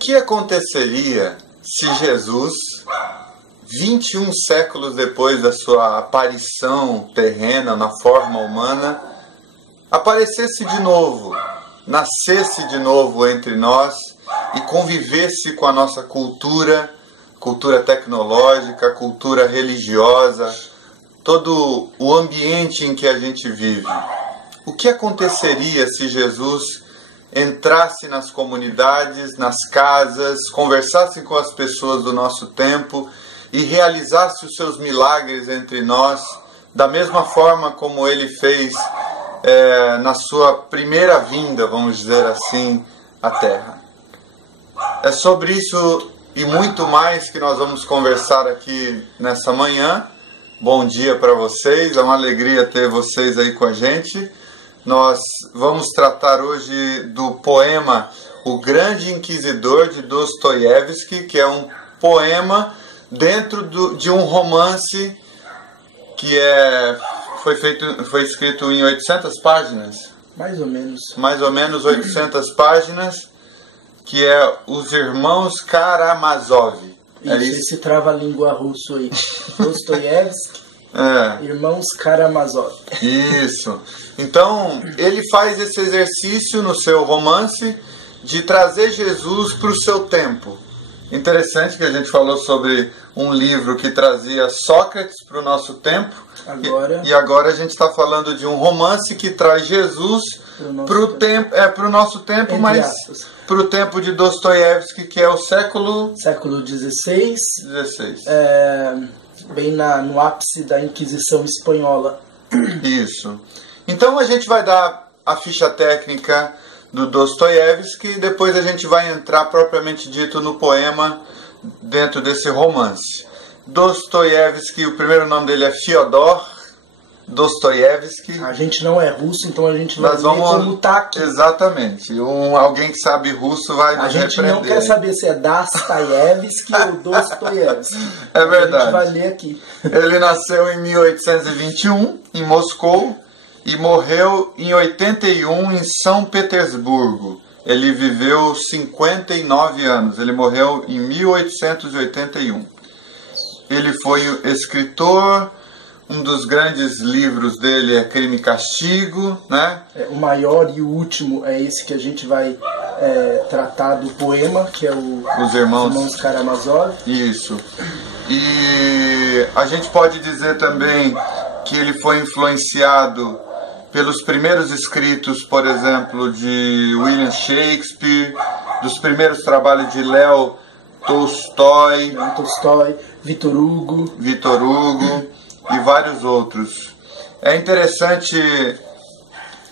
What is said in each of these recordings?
que aconteceria se Jesus, 21 séculos depois da sua aparição terrena na forma humana, aparecesse de novo, nascesse de novo entre nós e convivesse com a nossa cultura tecnológica, cultura religiosa, todo o ambiente em que a gente vive? O que aconteceria se Jesus entrasse nas comunidades, nas casas, conversasse com as pessoas do nosso tempo e realizasse os seus milagres entre nós, da mesma forma como ele fez na sua primeira vinda, vamos dizer assim, à Terra? É sobre isso e muito mais que nós vamos conversar aqui nessa manhã. Bom dia para vocês, é uma alegria ter vocês aí com a gente. Nós vamos tratar hoje do poema O Grande Inquisidor, de Dostoiévski, que é um poema dentro de um romance que foi escrito em 800 páginas. Mais ou menos. Mais ou menos 800 páginas, que é Os Irmãos Karamazov. Isso, esse trava-língua russo aí. Dostoiévski, Irmãos Karamazov. Isso. Então, ele faz esse exercício no seu romance de trazer Jesus para o seu tempo. Interessante que a gente falou sobre um livro que trazia Sócrates para o nosso tempo. E agora a gente está falando de um romance que traz Jesus para o nosso tempo, mas para o tempo de Dostoiévski, que é o século XVI. Bem no ápice da Inquisição Espanhola. Isso. Então a gente vai dar a ficha técnica do Dostoiévski e depois a gente vai entrar propriamente dito no poema dentro desse romance. Dostoiévski, o primeiro nome dele é Fyodor Dostoiévski. A gente não é russo, então a gente vai ver como tá aqui. Exatamente. Alguém que sabe russo vai nos repreender. A gente não quer saber se é Dostoiévski ou Dostoiévski. É verdade. A gente vai ler aqui. Ele nasceu em 1821, em Moscou, e morreu em 81 em São Petersburgo. Ele viveu 59 anos. Ele morreu em 1881. Ele foi escritor. Um dos grandes livros dele é Crime e Castigo, né? O maior e o último é esse que a gente vai tratar do poema, que é Os Irmãos Karamazov. Isso. E a gente pode dizer também que ele foi influenciado pelos primeiros escritos, por exemplo, de William Shakespeare, dos primeiros trabalhos de Leo Tolstói, Victor Hugo e vários outros. É interessante,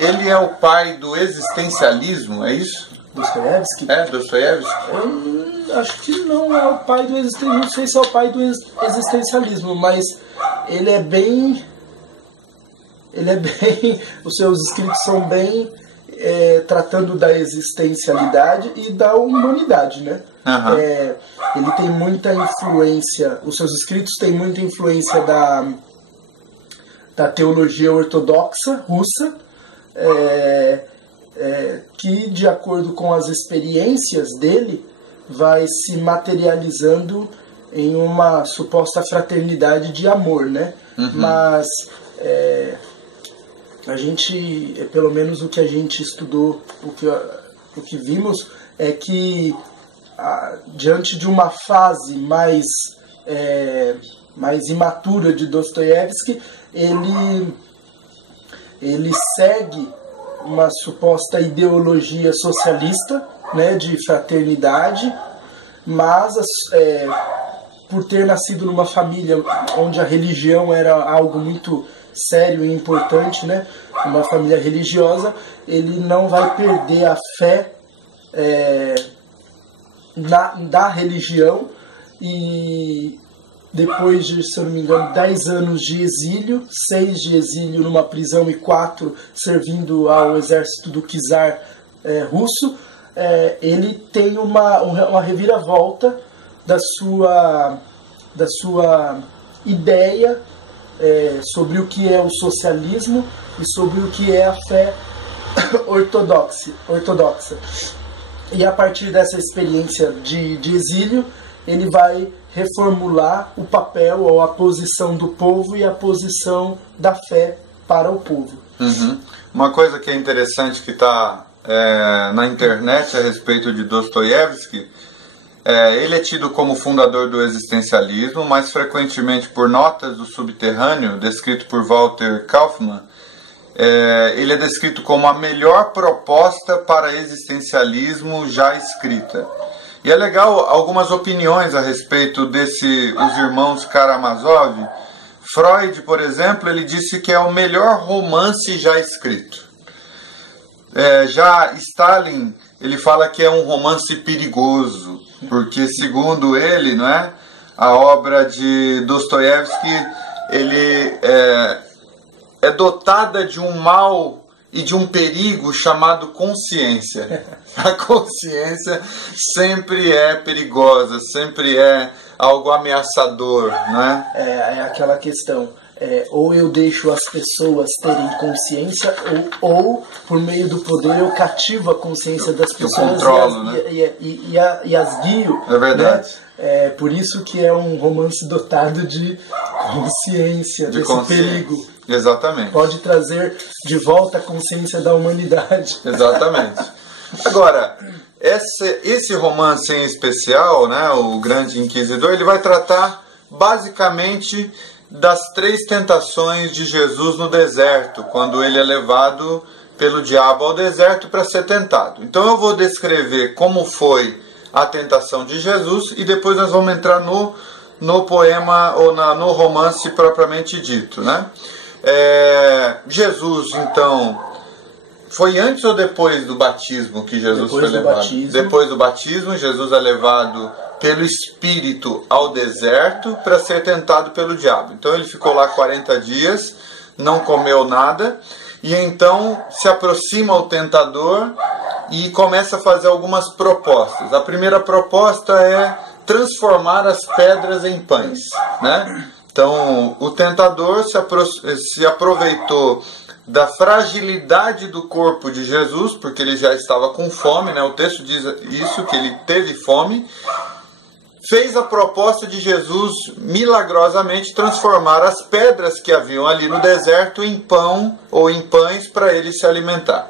ele é o pai do existencialismo, é isso? Dostoiévski? Dostoiévski? Acho que não é o pai do existencialismo, não sei se é o pai do existencialismo, mas ele é bem... os seus escritos são bem tratando da existencialidade e da humanidade, né? Uhum. Ele tem muita influência, os seus escritos têm muita influência da teologia ortodoxa russa, que, de acordo com as experiências dele, vai se materializando em uma suposta fraternidade de amor, né? Uhum. Mas a gente, pelo menos o que a gente estudou, o que vimos, é que diante de uma fase mais imatura de Dostoiévski, ele segue uma suposta ideologia socialista, né, de fraternidade, mas por ter nascido numa família onde a religião era algo muito sério e importante, né, uma família religiosa, ele não vai perder a fé da religião, e depois de, se eu não me engano, 10 anos de exílio, 6 de exílio numa prisão e 4 servindo ao exército do czar russo, ele tem uma reviravolta da sua ideia sobre o que é o socialismo e sobre o que é a fé ortodoxa. E a partir dessa experiência de exílio, ele vai reformular o papel ou a posição do povo e a posição da fé para o povo. Uhum. Uma coisa que é interessante que está na internet a respeito de Dostoiévski, ele é tido como fundador do existencialismo, mas frequentemente por Notas do Subterrâneo, descrito por Walter Kaufmann, ele é descrito como a melhor proposta para existencialismo já escrita. E é legal algumas opiniões a respeito os irmãos Karamazov. Freud, por exemplo, ele disse que é o melhor romance já escrito. Já Stalin, ele fala que é um romance perigoso, porque segundo ele, não é, a obra de Dostoiévski, ele é dotada de um mal e de um perigo chamado consciência. A consciência sempre é perigosa, sempre é algo ameaçador, não é? É aquela questão, ou eu deixo as pessoas terem consciência, ou por meio do poder eu cativo a consciência das pessoas, controlo, né? e as guio. É verdade. Né? Por isso que é um romance dotado de consciência, desse perigo. Exatamente. Pode trazer de volta a consciência da humanidade. Exatamente. Agora, esse romance em especial, né, o Grande Inquisidor, ele vai tratar basicamente das 3 tentações de Jesus no deserto, quando ele é levado pelo diabo ao deserto para ser tentado. Então eu vou descrever como foi a tentação de Jesus e depois nós vamos entrar no poema ou no romance propriamente dito, né? Jesus, então, foi antes ou depois do batismo que Jesus foi levado? Depois do batismo, Jesus é levado pelo Espírito ao deserto para ser tentado pelo diabo. Então ele ficou lá 40 dias, não comeu nada, e então se aproxima o tentador e começa a fazer algumas propostas. A primeira proposta é transformar as pedras em pães, né? Então, o tentador se aproveitou da fragilidade do corpo de Jesus, porque ele já estava com fome, né? O texto diz isso, que ele teve fome. Fez a proposta de Jesus milagrosamente transformar as pedras que haviam ali no deserto em pão ou em pães para ele se alimentar.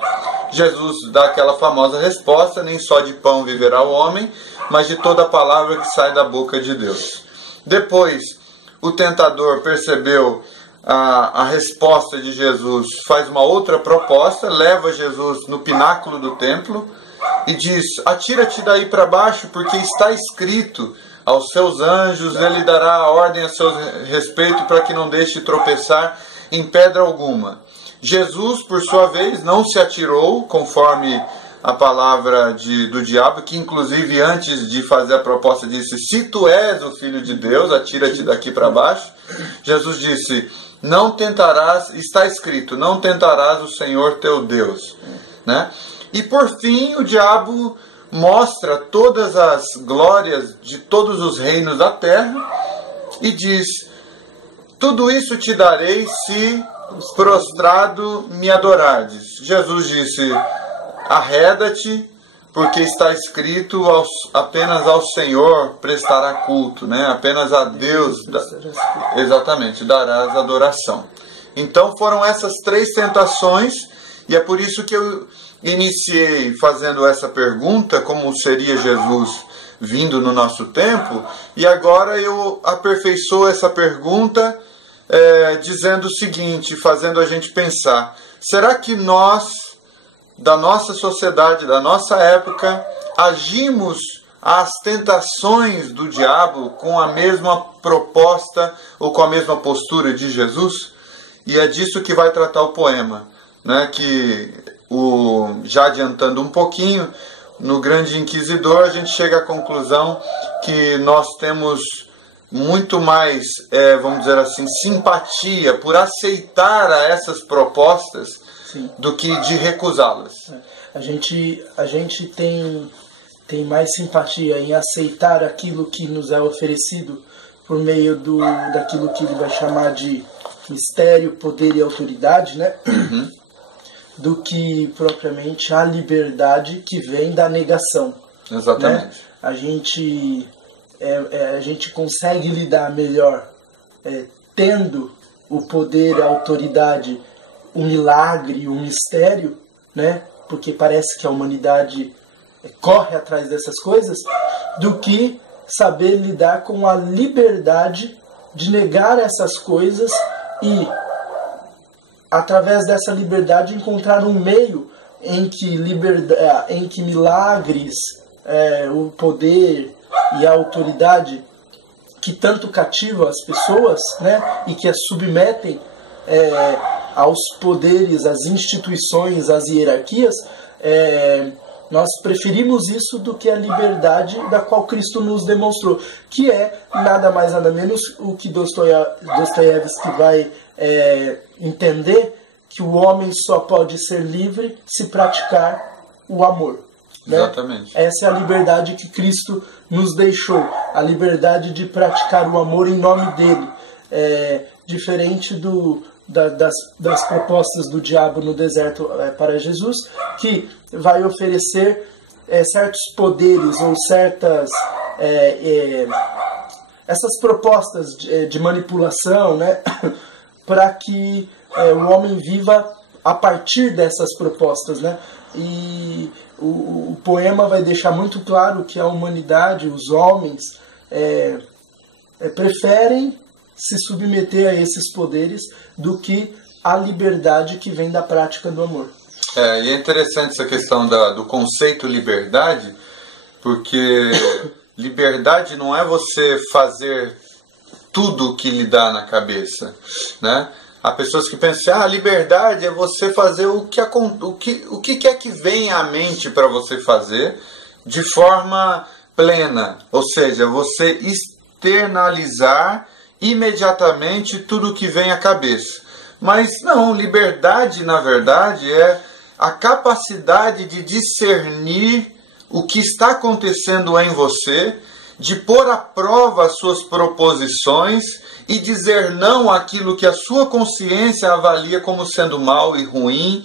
Jesus dá aquela famosa resposta: nem só de pão viverá o homem, mas de toda a palavra que sai da boca de Deus. Depois, o tentador percebeu a resposta de Jesus, faz uma outra proposta, leva Jesus no pináculo do templo e diz: atira-te daí para baixo, porque está escrito, aos seus anjos ele dará a ordem a seu respeito para que não deixe tropeçar em pedra alguma. Jesus, por sua vez, não se atirou, conforme a palavra do diabo, que inclusive antes de fazer a proposta disse: se tu és o Filho de Deus, atira-te daqui para baixo. Jesus disse: não tentarás, está escrito, não tentarás o Senhor teu Deus, né? E por fim o diabo mostra todas as glórias de todos os reinos da terra e diz: tudo isso te darei se prostrado me adorardes. Jesus disse: arreda-te, porque está escrito, apenas ao Senhor prestará culto, né? Apenas a Deus, exatamente, darás adoração. Então foram essas 3 tentações, e é por isso que eu iniciei fazendo essa pergunta, como seria Jesus vindo no nosso tempo, e agora eu aperfeiçoo essa pergunta dizendo o seguinte, fazendo a gente pensar: será que nós, da nossa sociedade, da nossa época, agimos às tentações do diabo com a mesma proposta ou com a mesma postura de Jesus? E é disso que vai tratar o poema, né? Que, já adiantando um pouquinho, no Grande Inquisidor a gente chega à conclusão que nós temos muito mais, vamos dizer assim, simpatia por aceitar a essas propostas, sim, do que de recusá-las. A gente tem mais simpatia em aceitar aquilo que nos é oferecido por meio daquilo que ele vai chamar de mistério, poder e autoridade, né? Uhum. do que propriamente a liberdade que vem da negação. Exatamente. Né? A gente consegue lidar melhor tendo o poder, a autoridade, o milagre, o mistério, né? Porque parece que a humanidade corre atrás dessas coisas, do que saber lidar com a liberdade de negar essas coisas e, através dessa liberdade, encontrar um meio em que milagres, o poder e a autoridade que tanto cativam as pessoas, né, e que as submetem aos poderes, às instituições, às hierarquias, nós preferimos isso do que a liberdade da qual Cristo nos demonstrou, que é nada mais nada menos o que Dostoiévski vai entender, que o homem só pode ser livre se praticar o amor. Né? Exatamente. Essa é a liberdade que Cristo nos deixou, a liberdade de praticar o amor em nome dele, diferente das propostas do diabo no deserto para Jesus, que vai oferecer certos poderes ou certas essas propostas de manipulação, né, para que o homem viva a partir dessas propostas, né? E o poema vai deixar muito claro que a humanidade, os homens, preferem se submeter a esses poderes do que a liberdade que vem da prática do amor. E é interessante essa questão do conceito liberdade, porque liberdade não é você fazer tudo o que lhe dá na cabeça, né? Há pessoas que pensam, liberdade é você fazer o que quer que venha à mente para você fazer de forma plena, ou seja, você externalizar imediatamente tudo o que vem à cabeça. Mas não, liberdade na verdade é a capacidade de discernir o que está acontecendo em você, de pôr à prova as suas proposições e dizer não àquilo que a sua consciência avalia como sendo mal e ruim,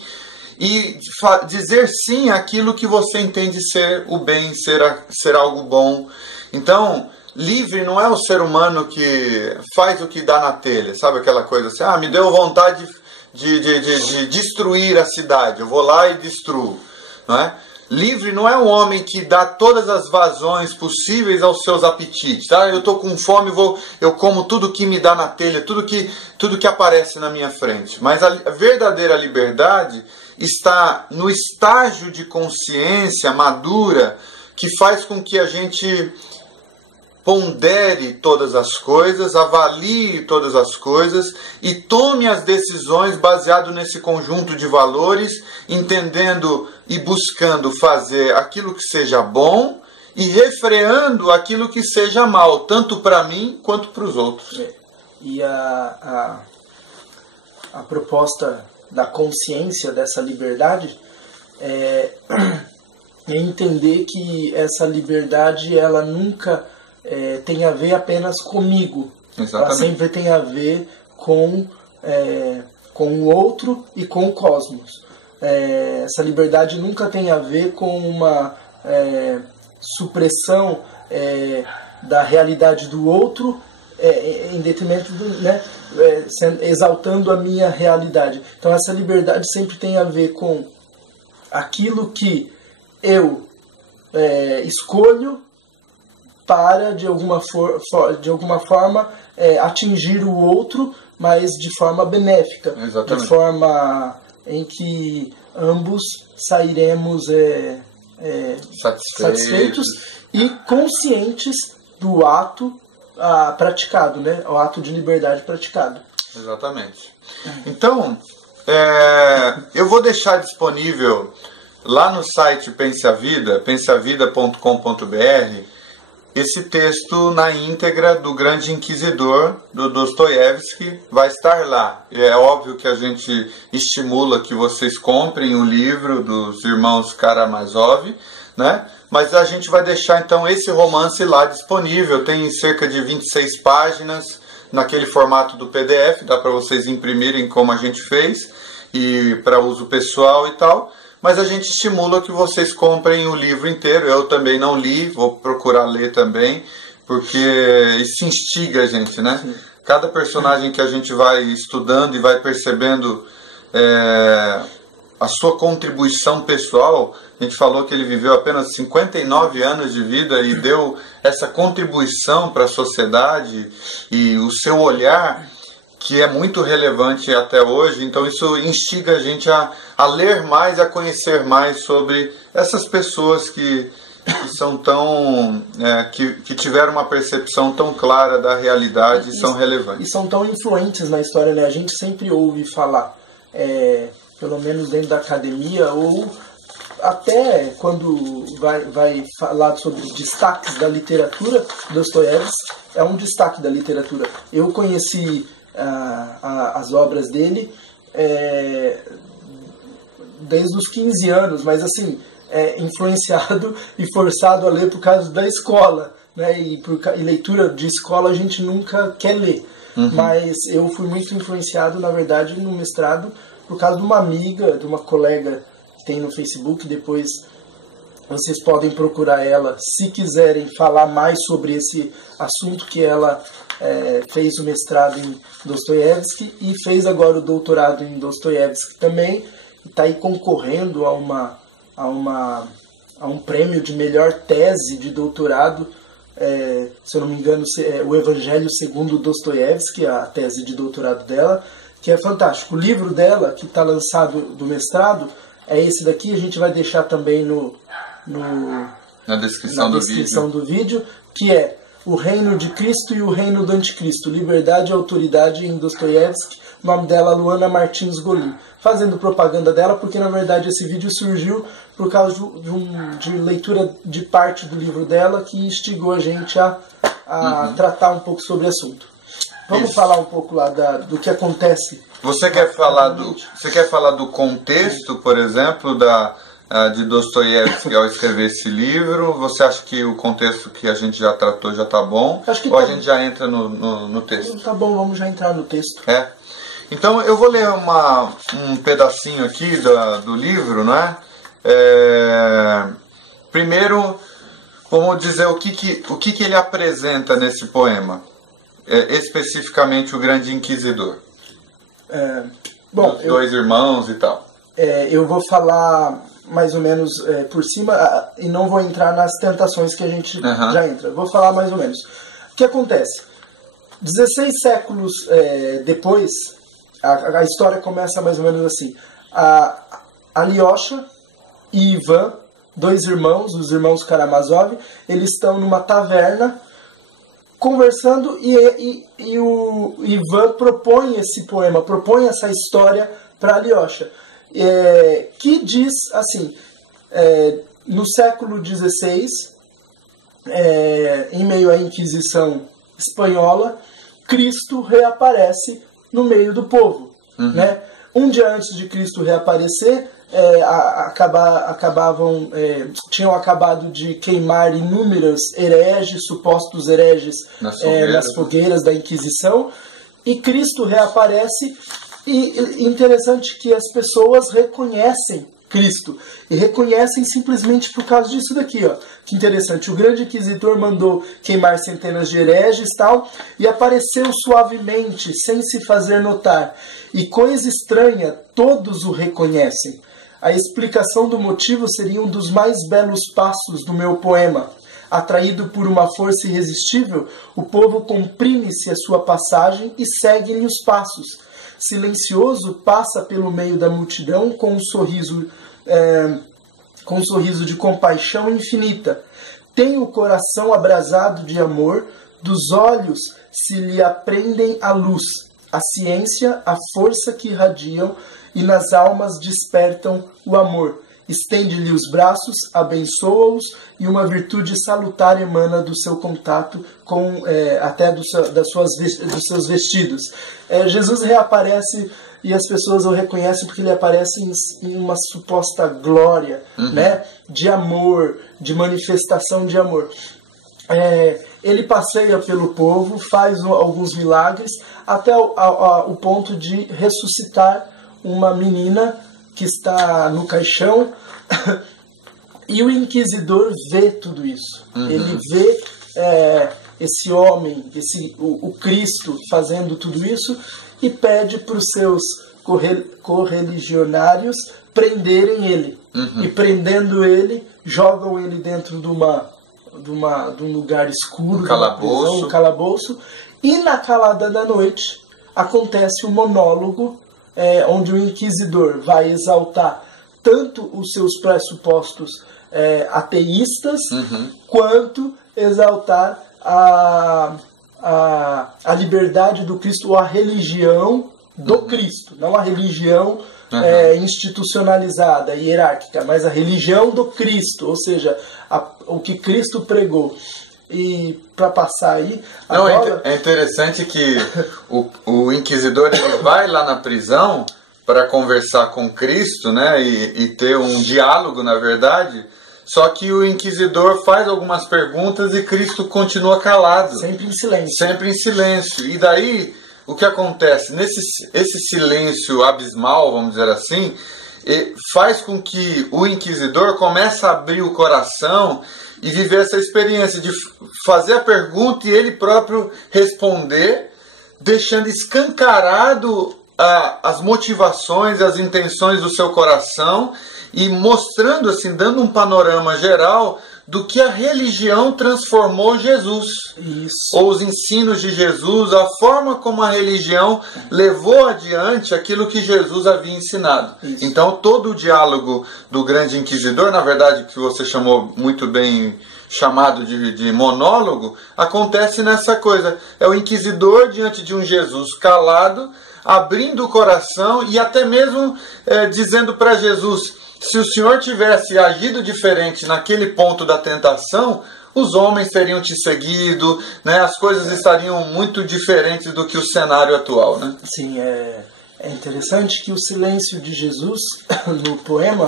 e dizer sim àquilo que você entende ser o bem, ser algo bom. Então, livre não é o ser humano que faz o que dá na telha, sabe aquela coisa assim, me deu vontade de destruir a cidade, eu vou lá e destruo, não é? Livre não é um homem que dá todas as vazões possíveis aos seus apetites. Eu estou com fome, eu como tudo que me dá na telha, tudo que aparece na minha frente. Mas a verdadeira liberdade está no estágio de consciência madura que faz com que a gente pondere todas as coisas, avalie todas as coisas e tome as decisões baseado nesse conjunto de valores, entendendo e buscando fazer aquilo que seja bom e refreando aquilo que seja mal, tanto para mim quanto para os outros. E a proposta da consciência dessa liberdade é entender que essa liberdade ela nunca tem a ver apenas comigo. Exatamente. Ela sempre tem a ver com o outro e com o cosmos. Essa liberdade nunca tem a ver com uma supressão da realidade do outro em detrimento exaltando a minha realidade. Então essa liberdade sempre tem a ver com aquilo que eu escolho para, de alguma forma, atingir o outro, mas de forma benéfica. Exatamente. De forma em que ambos sairemos satisfeitos e conscientes do ato praticado, né? O ato de liberdade praticado. Exatamente. Então, eu vou deixar disponível lá no site Pense a Vida, penseavida.com.br, esse texto na íntegra do Grande Inquisidor, do Dostoiévski, vai estar lá. É óbvio que a gente estimula que vocês comprem o livro dos irmãos Karamazov, né? Mas a gente vai deixar então esse romance lá disponível. Tem cerca de 26 páginas naquele formato do PDF, dá para vocês imprimirem como a gente fez. e para uso pessoal e tal, mas a gente estimula que vocês comprem o livro inteiro. Eu também não li, vou procurar ler também, porque isso instiga a gente, né? Sim. Cada personagem que a gente vai estudando e vai percebendo a sua contribuição pessoal. A gente falou que ele viveu apenas 59 anos de vida e deu essa contribuição para a sociedade e o seu olhar, que é muito relevante até hoje. Então isso instiga a gente a ler mais, a conhecer mais sobre essas pessoas que são tão que tiveram uma percepção tão clara da realidade e são relevantes. E são tão influentes na história, né? A gente sempre ouve falar, pelo menos dentro da academia, ou até quando vai falar sobre destaques da literatura, Dostoiévski é um destaque da literatura. Eu conheci as obras dele desde os 15 anos, mas assim, influenciado e forçado a ler por causa da escola, né? E leitura de escola a gente nunca quer ler. Uhum. Mas eu fui muito influenciado, na verdade, no mestrado, por causa de uma amiga, de uma colega que tem no Facebook. Depois vocês podem procurar ela se quiserem falar mais sobre esse assunto, que ela fez o mestrado em Dostoiévski e fez agora o doutorado em Dostoiévski também, e está aí concorrendo a um prêmio de melhor tese de doutorado, se eu não me engano, o Evangelho segundo Dostoiévski, a tese de doutorado dela, que é fantástico. O livro dela, que está lançado do mestrado, é esse daqui. A gente vai deixar também na descrição do vídeo, que é O Reino de Cristo e o Reino do Anticristo, Liberdade e Autoridade em Dostoiévski. O nome dela, Luana Martins Golim. Fazendo propaganda dela, porque na verdade esse vídeo surgiu por causa de leitura de parte do livro dela, que instigou a gente a tratar um pouco sobre o assunto. Vamos falar um pouco lá do que acontece. Você quer falar do contexto, por exemplo, de Dostoiévski ao escrever esse livro? Você acha que o contexto que a gente já tratou já está bom? Ou a gente já entra no texto? Tá bom, vamos já entrar no texto. Então eu vou ler um pedacinho aqui do livro, né? Primeiro, vamos dizer o que ele apresenta nesse poema, especificamente o Grande Inquisidor. Dois irmãos e tal. Eu vou falar mais ou menos por cima e não vou entrar nas tentações que a gente já entra. Vou falar mais ou menos. O que acontece? 16 séculos depois, a história começa mais ou menos assim. Alyosha e Ivan, dois irmãos, os irmãos Karamazov, eles estão numa taverna conversando e o Ivan propõe esse poema, propõe essa história para Alyosha, que diz assim: no século XVI, em meio à Inquisição espanhola, Cristo reaparece no meio do povo. Né? Um dia antes de Cristo reaparecer, tinham acabado de queimar inúmeros hereges, supostos hereges, nas fogueiras da Inquisição, e Cristo reaparece. E interessante que as pessoas reconhecem Cristo, e reconhecem simplesmente por causa disso daqui, ó. Que interessante, o grande inquisidor mandou queimar centenas de hereges, tal, e apareceu suavemente, sem se fazer notar. E coisa estranha, todos o reconhecem. A explicação do motivo seria um dos mais belos passos do meu poema. Atraído por uma força irresistível, o povo comprime-se à sua passagem e segue-lhe os passos. Silencioso, passa pelo meio da multidão com um sorriso de compaixão infinita. Tem o coração abrasado de amor, dos olhos se lhe aprendem a luz, a ciência, a força que irradiam, e nas almas despertam o amor. Estende-lhe os braços, abençoa-os, e uma virtude salutar emana do seu contato, até dos seus vestidos. Jesus reaparece e as pessoas o reconhecem porque ele aparece em uma suposta glória, né, de amor, de manifestação de amor. Ele passeia pelo povo, faz alguns milagres, até o ponto de ressuscitar uma menina que está no caixão e o inquisidor vê tudo isso. Ele vê esse homem, o Cristo fazendo tudo isso e pede para os seus correligionários prenderem ele. E prendendo ele, jogam ele dentro de um lugar escuro, um calabouço, e na calada da noite acontece um monólogo onde o inquisidor vai exaltar tanto os seus pressupostos ateístas, quanto exaltar a liberdade do Cristo, ou a religião do Cristo, não a religião institucionalizada, hierárquica, mas a religião do Cristo, ou seja, o que Cristo pregou. E para passar aí... Agora... É interessante que o inquisidor ele vai lá na prisão para conversar com Cristo, né, e ter um diálogo, na verdade, só que o inquisidor faz algumas perguntas e Cristo continua calado. Sempre em silêncio. Sempre em silêncio. E daí, o que acontece? Esse silêncio abismal, vamos dizer assim, faz com que o inquisidor comece a abrir o coração e viver essa experiência de fazer a pergunta e ele próprio responder, deixando escancarado as motivações, as intenções do seu coração e mostrando, assim, dando um panorama geral do que a religião transformou Jesus. Isso. Ou os ensinos de Jesus, a forma como a religião levou adiante aquilo que Jesus havia ensinado. Isso. Então todo o diálogo do grande inquisidor, na verdade que você chamou muito bem chamado de monólogo, acontece nessa coisa. É o inquisidor diante de um Jesus calado, abrindo o coração e até mesmo dizendo para Jesus: se o Senhor tivesse agido diferente naquele ponto da tentação, os homens teriam te seguido, né? As coisas estariam muito diferentes do que o cenário atual, né? Sim, é interessante que o silêncio de Jesus no poema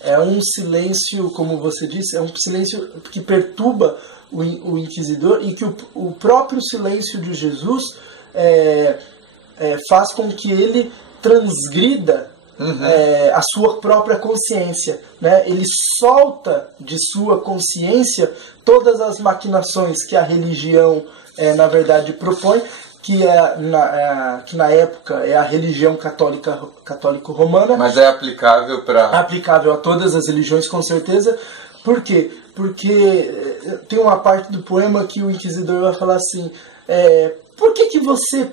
é um silêncio, como você disse, é um silêncio que perturba o inquisidor, e que o próprio silêncio de Jesus faz com que ele transgrida a sua própria consciência, né? Ele solta de sua consciência todas as maquinações que a religião na verdade propõe, que na época é a religião católico-romana. Mas é aplicável a todas as religiões, com certeza. Por quê? Porque tem uma parte do poema que o inquisidor vai falar assim: por que você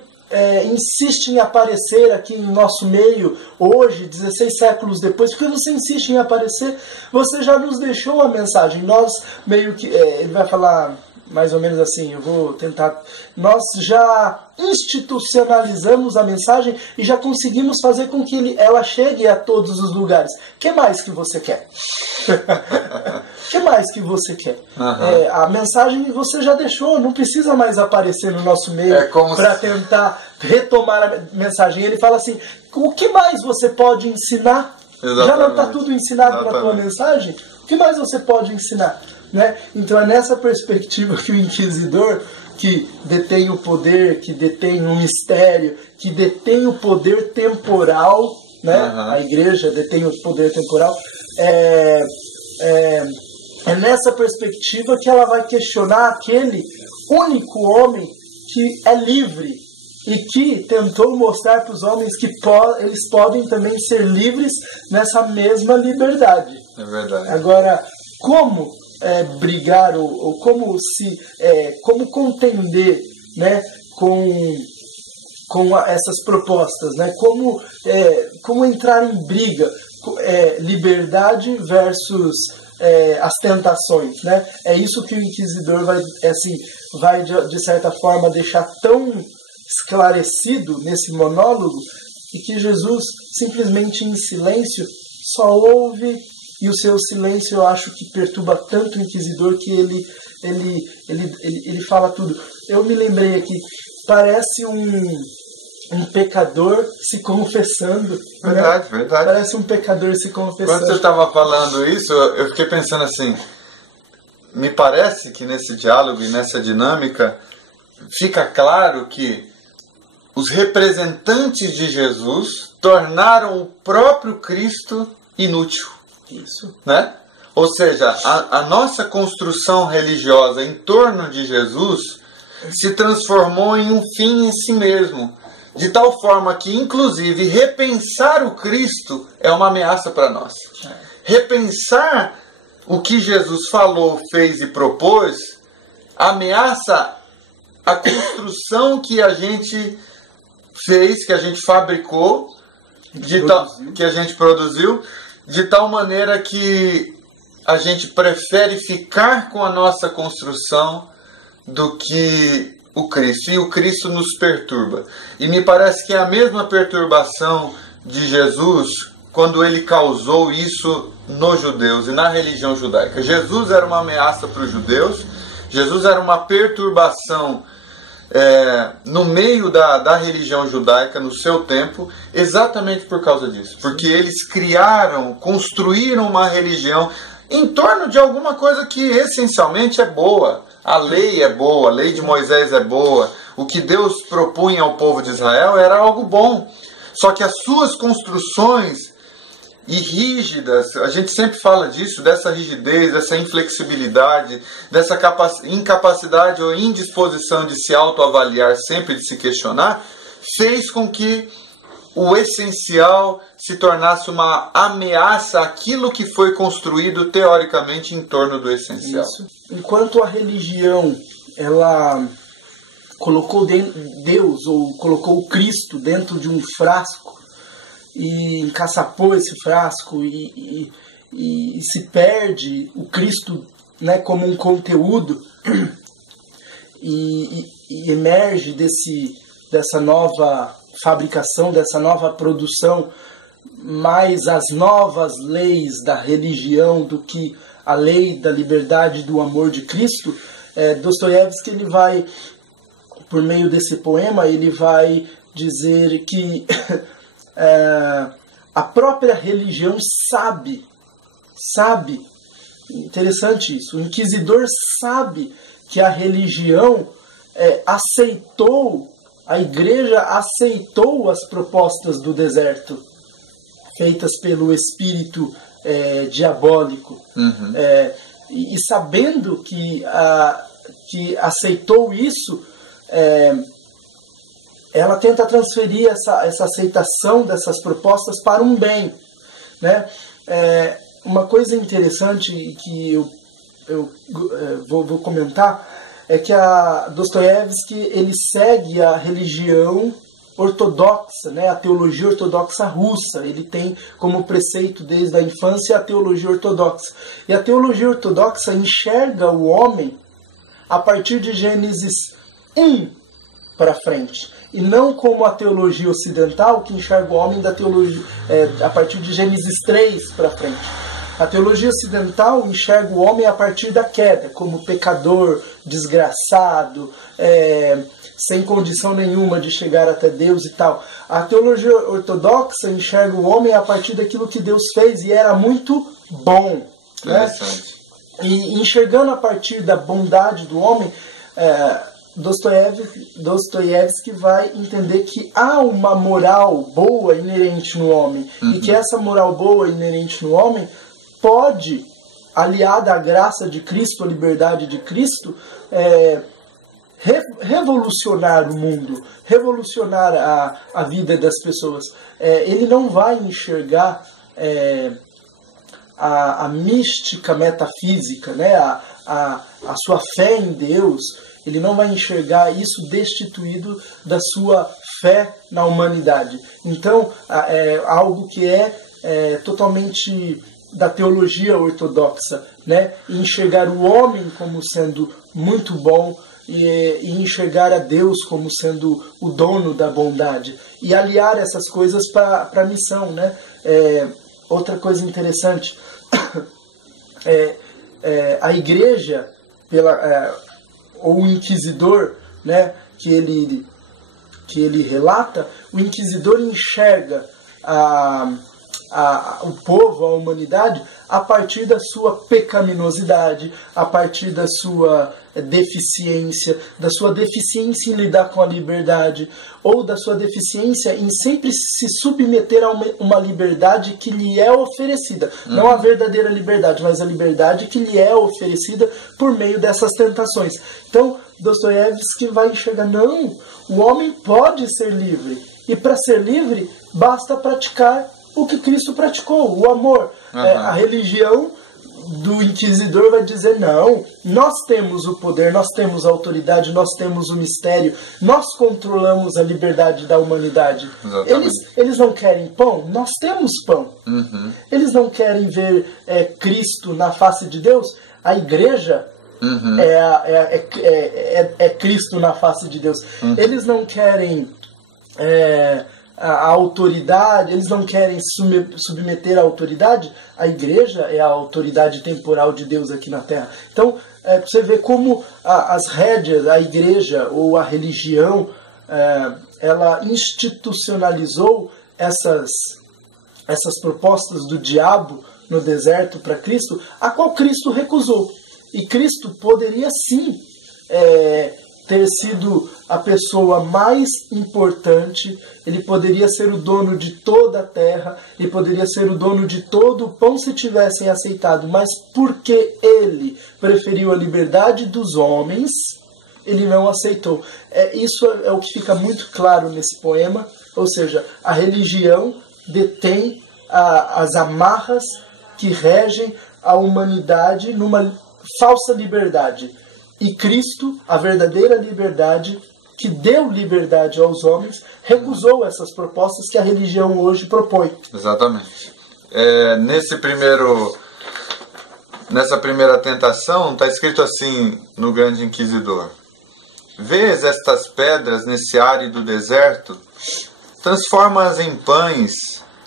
insiste em aparecer aqui em nosso meio hoje, 16 séculos depois? Porque você insiste em aparecer? Você já nos deixou a mensagem. Nós meio que... ele vai falar mais ou menos assim, eu vou tentar... Nós já institucionalizamos a mensagem e já conseguimos fazer com que ela chegue a todos os lugares. O que mais que você quer? O que mais que você quer? A mensagem você já deixou, não precisa mais aparecer no nosso meio para tentar retomar a mensagem. Ele fala assim: o que mais você pode ensinar? Exatamente. Já não está tudo ensinado na tua mensagem? O que mais você pode ensinar? Né? Então é nessa perspectiva que o inquisidor, que detém o poder, que detém o mistério, que detém o poder temporal, né? A igreja detém o poder temporal, é nessa perspectiva que ela vai questionar aquele único homem que é livre e que tentou mostrar para os homens que eles podem também ser livres nessa mesma liberdade. É verdade. Agora, como brigar ou como contender, né, com essas propostas, né? Como entrar em briga, liberdade versus as tentações, né? É isso que o inquisidor vai de certa forma deixar tão esclarecido nesse monólogo, e que Jesus simplesmente em silêncio só ouve. E o seu silêncio, eu acho que perturba tanto o inquisidor que ele fala tudo. Eu me lembrei aqui, parece um pecador se confessando. Verdade, né? Verdade. Parece um pecador se confessando. Quando você estava falando isso, eu fiquei pensando assim, me parece que nesse diálogo e nessa dinâmica fica claro que os representantes de Jesus tornaram o próprio Cristo inútil. Isso. Né? Ou seja, a nossa construção religiosa em torno de Jesus se transformou em um fim em si mesmo. De tal forma que, inclusive, repensar o Cristo é uma ameaça para nós. Repensar o que Jesus falou, fez e propôs ameaça a construção que a gente fez, que a gente fabricou, que a gente produziu, de tal maneira que a gente prefere ficar com a nossa construção do que o Cristo. E o Cristo nos perturba. E me parece que é a mesma perturbação de Jesus quando ele causou isso nos judeus e na religião judaica. Jesus era uma ameaça para os judeus, Jesus era uma perturbação no meio da religião judaica, no seu tempo, exatamente por causa disso. Porque eles construíram uma religião em torno de alguma coisa que essencialmente é boa. A lei é boa, a lei de Moisés é boa. O que Deus propunha ao povo de Israel era algo bom. Só que as suas construções e rígidas, a gente sempre fala disso, dessa rigidez, dessa inflexibilidade, dessa incapacidade ou indisposição de se autoavaliar, sempre de se questionar, fez com que o essencial se tornasse uma ameaça àquilo que foi construído teoricamente em torno do essencial. Isso. Enquanto a religião ela colocou Deus ou colocou o Cristo dentro de um frasco e encaçapou esse frasco e se perde o Cristo, né, como um conteúdo e emerge dessa nova fabricação, dessa nova produção, mais as novas leis da religião do que a lei da liberdade e do amor de Cristo. Dostoiévski, ele vai, por meio desse poema, ele vai dizer que a própria religião sabe, interessante isso, o inquisidor sabe que a religião a igreja aceitou as propostas do deserto, feitas pelo espírito diabólico. Uhum. E sabendo que aceitou isso, ela tenta transferir essa aceitação dessas propostas para um bem, né? Uma coisa interessante que eu vou comentar é que a Dostoiévski ele segue a religião ortodoxa, né? A teologia ortodoxa russa. Ele tem como preceito desde a infância a teologia ortodoxa. E a teologia ortodoxa enxerga o homem a partir de Gênesis 1 para frente. E não como a teologia ocidental, que enxerga o homem da teologia, a partir de Gênesis 3 para frente. A teologia ocidental enxerga o homem a partir da queda, como pecador, desgraçado, sem condição nenhuma de chegar até Deus e tal. A teologia ortodoxa enxerga o homem a partir daquilo que Deus fez e era muito bom. Né? E enxergando a partir da bondade do homem, Dostoiévski vai entender que há uma moral boa inerente no homem. Uhum. E que essa moral boa inerente no homem pode, aliada à graça de Cristo, à liberdade de Cristo, revolucionar o mundo, revolucionar a vida das pessoas. Ele não vai enxergar a mística metafísica, né? a sua fé em Deus. Ele não vai enxergar isso destituído da sua fé na humanidade. Então, algo que é totalmente da teologia ortodoxa, né? E enxergar o homem como sendo muito bom e enxergar a Deus como sendo o dono da bondade. E aliar essas coisas para a missão, né? Outra coisa interessante, a igreja, ou o inquisidor, né, que ele relata, o inquisidor enxerga o povo, a humanidade, a partir da sua pecaminosidade, a partir da sua deficiência em lidar com a liberdade, ou da sua deficiência em sempre se submeter a uma liberdade que lhe é oferecida. Não a verdadeira liberdade, mas a liberdade que lhe é oferecida por meio dessas tentações. Então, Dostoiévski vai enxergar, não, o homem pode ser livre. E para ser livre, basta praticar o que Cristo praticou, o amor. A religião do inquisidor vai dizer, não, nós temos o poder, nós temos a autoridade, nós temos o mistério, nós controlamos a liberdade da humanidade. Eles não querem pão? Nós temos pão. Eles não querem ver Cristo na face de Deus? A igreja é Cristo na face de Deus. Eles não querem a autoridade, eles não querem submeter a autoridade. A igreja é a autoridade temporal de Deus aqui na Terra. Então, você vê como as rédeas, a igreja ou a religião, ela institucionalizou essas propostas do diabo no deserto para Cristo, a qual Cristo recusou. E Cristo poderia sim ter sido a pessoa mais importante, ele poderia ser o dono de toda a terra, ele poderia ser o dono de todo o pão se tivessem aceitado, mas porque ele preferiu a liberdade dos homens, ele não aceitou. Isso é o que fica muito claro nesse poema, ou seja, a religião detém as amarras que regem a humanidade numa falsa liberdade. E Cristo, a verdadeira liberdade, que deu liberdade aos homens, recusou essas propostas que a religião hoje propõe. Exatamente. Nessa primeira tentação, está escrito assim no Grande Inquisidor: vês estas pedras nesse árido deserto? Transforma-as em pães,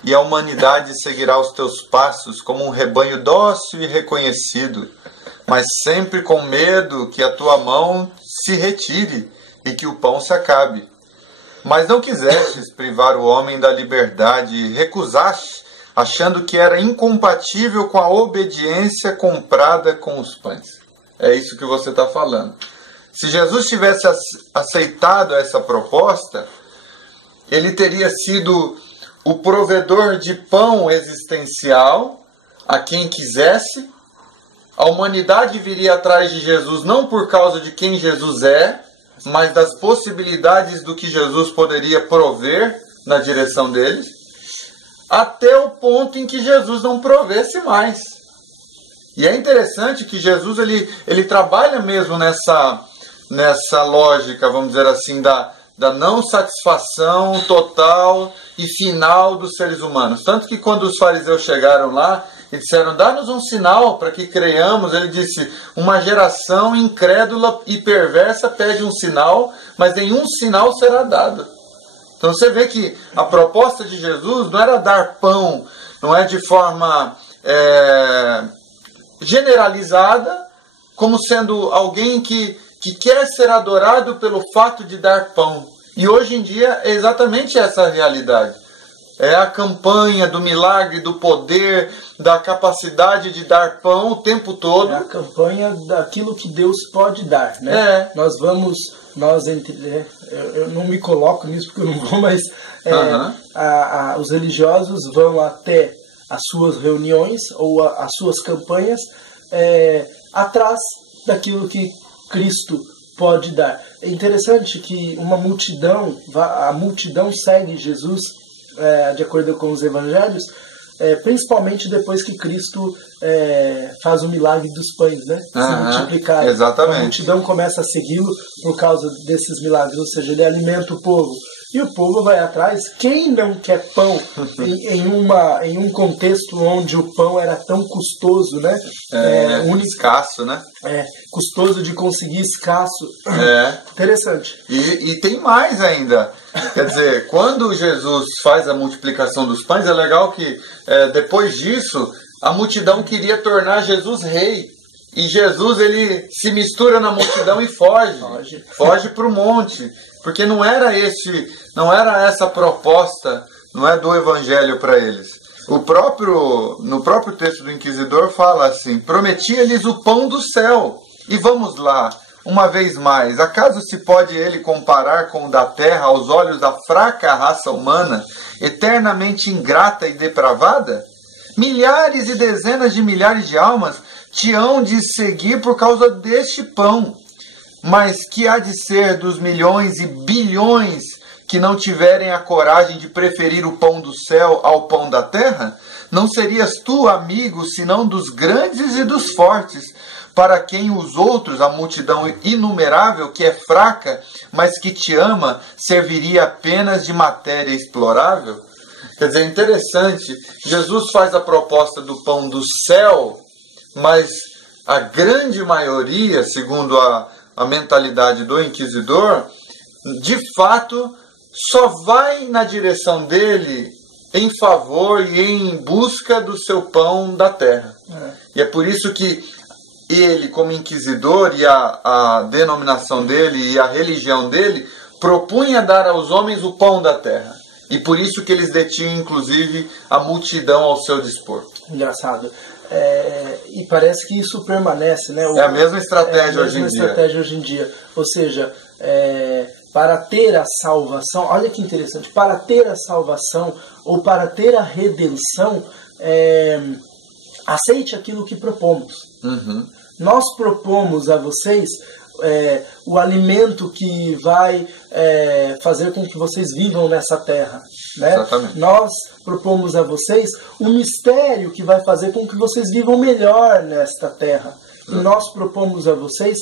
e a humanidade seguirá os teus passos como um rebanho dócil e reconhecido, mas sempre com medo que a tua mão se retire e que o pão se acabe. Mas não quisestes privar o homem da liberdade e recusaste, achando que era incompatível com a obediência comprada com os pães. É isso que você está falando. Se Jesus tivesse aceitado essa proposta, ele teria sido o provedor de pão existencial a quem quisesse. A humanidade viria atrás de Jesus não por causa de quem Jesus é, mas das possibilidades do que Jesus poderia prover na direção deles, até o ponto em que Jesus não provesse mais. E é interessante que Jesus ele trabalha mesmo nessa lógica, vamos dizer assim, da não satisfação total e final dos seres humanos. Tanto que quando os fariseus chegaram lá e disseram, dá-nos um sinal para que creiamos, ele disse, uma geração incrédula e perversa pede um sinal, mas nenhum sinal será dado. Então você vê que a proposta de Jesus não era dar pão, não é de forma generalizada, como sendo alguém que quer ser adorado pelo fato de dar pão. E hoje em dia é exatamente essa a realidade. É a campanha do milagre, do poder, da capacidade de dar pão o tempo todo. É a campanha daquilo que Deus pode dar, né? Eu não me coloco nisso porque eu não vou, mas os religiosos vão até as suas reuniões ou as suas campanhas atrás daquilo que Cristo pode dar. É interessante que a multidão segue Jesus, de acordo com os evangelhos, principalmente depois que Cristo faz o milagre dos pães, né? Se multiplicar. Exatamente. A multidão começa a segui-lo por causa desses milagres, ou seja, ele alimenta o povo. E o povo vai atrás. Quem não quer pão em um contexto onde o pão era tão custoso, né? Escasso, né? Custoso de conseguir, escasso. Interessante. E tem mais ainda. Quer dizer, quando Jesus faz a multiplicação dos pães, é legal que depois disso, a multidão queria tornar Jesus rei. E Jesus, ele se mistura na multidão e foge para o monte. Porque não era essa proposta, não é do evangelho para eles. No próprio texto do Inquisidor fala assim: prometia-lhes o pão do céu. E vamos lá, uma vez mais, acaso se pode ele comparar com o da terra aos olhos da fraca raça humana, eternamente ingrata e depravada? Milhares e dezenas de milhares de almas te hão de seguir por causa deste pão. Mas que há de ser dos milhões e bilhões que não tiverem a coragem de preferir o pão do céu ao pão da terra? Não serias tu amigo, senão dos grandes e dos fortes, para quem os outros, a multidão inumerável que é fraca, mas que te ama, serviria apenas de matéria explorável? Quer dizer, é interessante, Jesus faz a proposta do pão do céu, mas a grande maioria, segundo a mentalidade do Inquisidor, de fato, só vai na direção dele em favor e em busca do seu pão da terra. E é por isso que ele, como inquisidor, e a denominação dele e a religião dele, propunha dar aos homens o pão da terra. E por isso que eles detinham, inclusive, a multidão ao seu dispor. Engraçado. E parece que isso permanece, né? É a mesma estratégia hoje em dia. Ou seja, para ter a salvação, olha que interessante, para ter a salvação ou para ter a redenção, aceite aquilo que propomos. Uhum. Nós propomos a vocês o alimento que vai fazer com que vocês vivam nessa terra. Né? Exatamente. Nós propomos a vocês um mistério que vai fazer com que vocês vivam melhor nesta terra. E nós propomos a vocês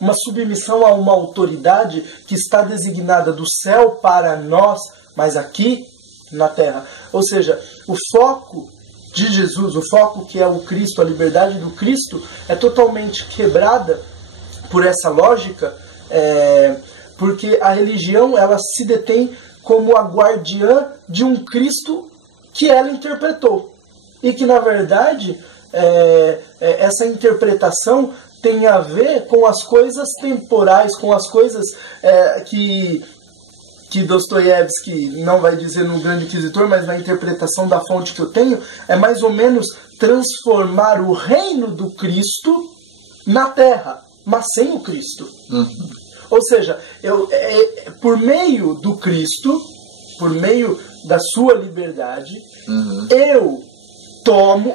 uma submissão a uma autoridade que está designada do céu para nós, mas aqui na terra. Ou seja, o foco de Jesus, o foco que é o Cristo, a liberdade do Cristo, é totalmente quebrada por essa lógica, porque a religião ela se detém como a guardiã de um Cristo que ela interpretou. E que, na verdade, essa interpretação tem a ver com as coisas temporais, com as coisas que Dostoiévski não vai dizer no Grande Inquisitor, mas na interpretação da fonte que eu tenho, é mais ou menos transformar o reino do Cristo na terra, mas sem o Cristo. Uhum. Ou seja, por meio do Cristo, por meio da sua liberdade, uhum.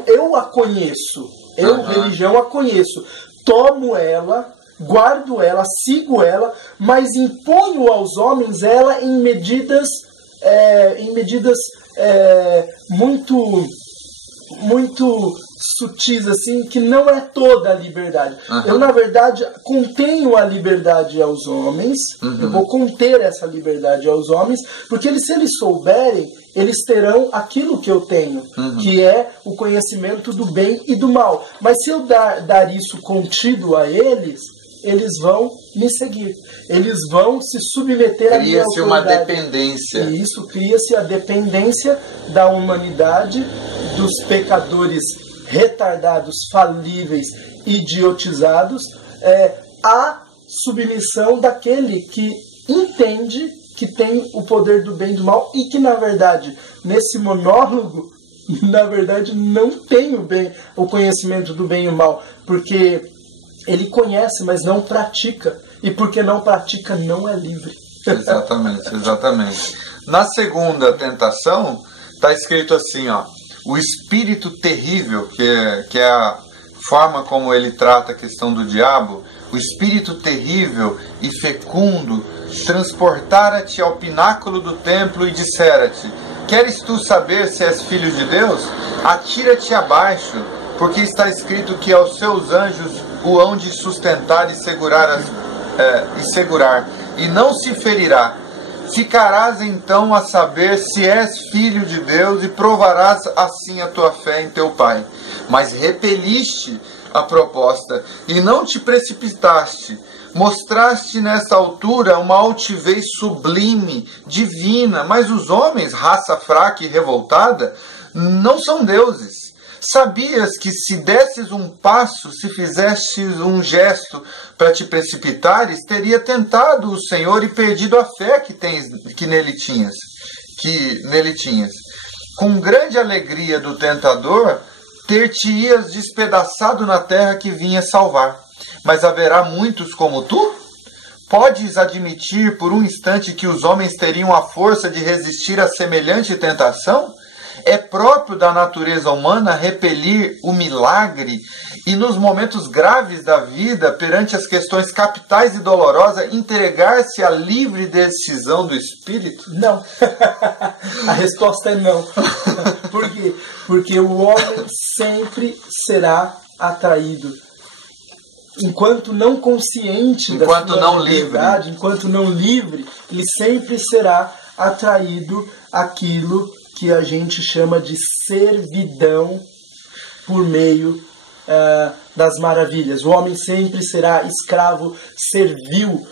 eu a conheço, religião, a conheço, tomo ela, guardo ela, sigo ela, mas imponho aos homens ela em medidas muito sutis, assim, que não é toda a liberdade. Uhum. Eu, na verdade, contenho a liberdade aos homens, uhum. Eu vou conter essa liberdade aos homens, porque se eles souberem, eles terão aquilo que eu tenho, uhum. Que é o conhecimento do bem e do mal. Mas se eu dar isso contido a eles, eles vão me seguir. Eles vão se submeter à minha autoridade. Cria-se uma dependência. E isso cria-se a dependência da humanidade, dos pecadores retardados, falíveis, idiotizados, à submissão daquele que entende que tem o poder do bem e do mal e que, na verdade, nesse monólogo, na verdade, não tem o conhecimento do bem e do mal, porque ele conhece, mas não pratica. E porque não pratica, não é livre. Exatamente, exatamente. Na segunda tentação, está escrito assim, ó, o espírito terrível, que é a forma como ele trata a questão do diabo, o espírito terrível e fecundo transportara-te ao pináculo do templo e dissera-te: queres tu saber se és filho de Deus? Atira-te abaixo, porque está escrito que aos seus anjos o hão de sustentar e segurar, e não se ferirá. Ficarás então a saber se és filho de Deus e provarás assim a tua fé em teu Pai. Mas repeliste a proposta e não te precipitaste. Mostraste nessa altura uma altivez sublime, divina, mas os homens, raça fraca e revoltada, não são deuses. Sabias que se desses um passo, se fizesses um gesto para te precipitares, teria tentado o Senhor e perdido a fé que nele tinhas. com grande alegria do tentador, ter-te-ias despedaçado na terra que vinha salvar. Mas haverá muitos como tu? Podes admitir por um instante que os homens teriam a força de resistir a semelhante tentação? É próprio da natureza humana repelir o milagre e, nos momentos graves da vida, perante as questões capitais e dolorosas, entregar-se à livre decisão do espírito? Não. A resposta é não. Por quê? Porque o homem sempre será atraído. Enquanto não consciente da sua liberdade, enquanto não livre, ele sempre será atraído àquilo que a gente chama de servidão por meio das maravilhas. O homem sempre será escravo servil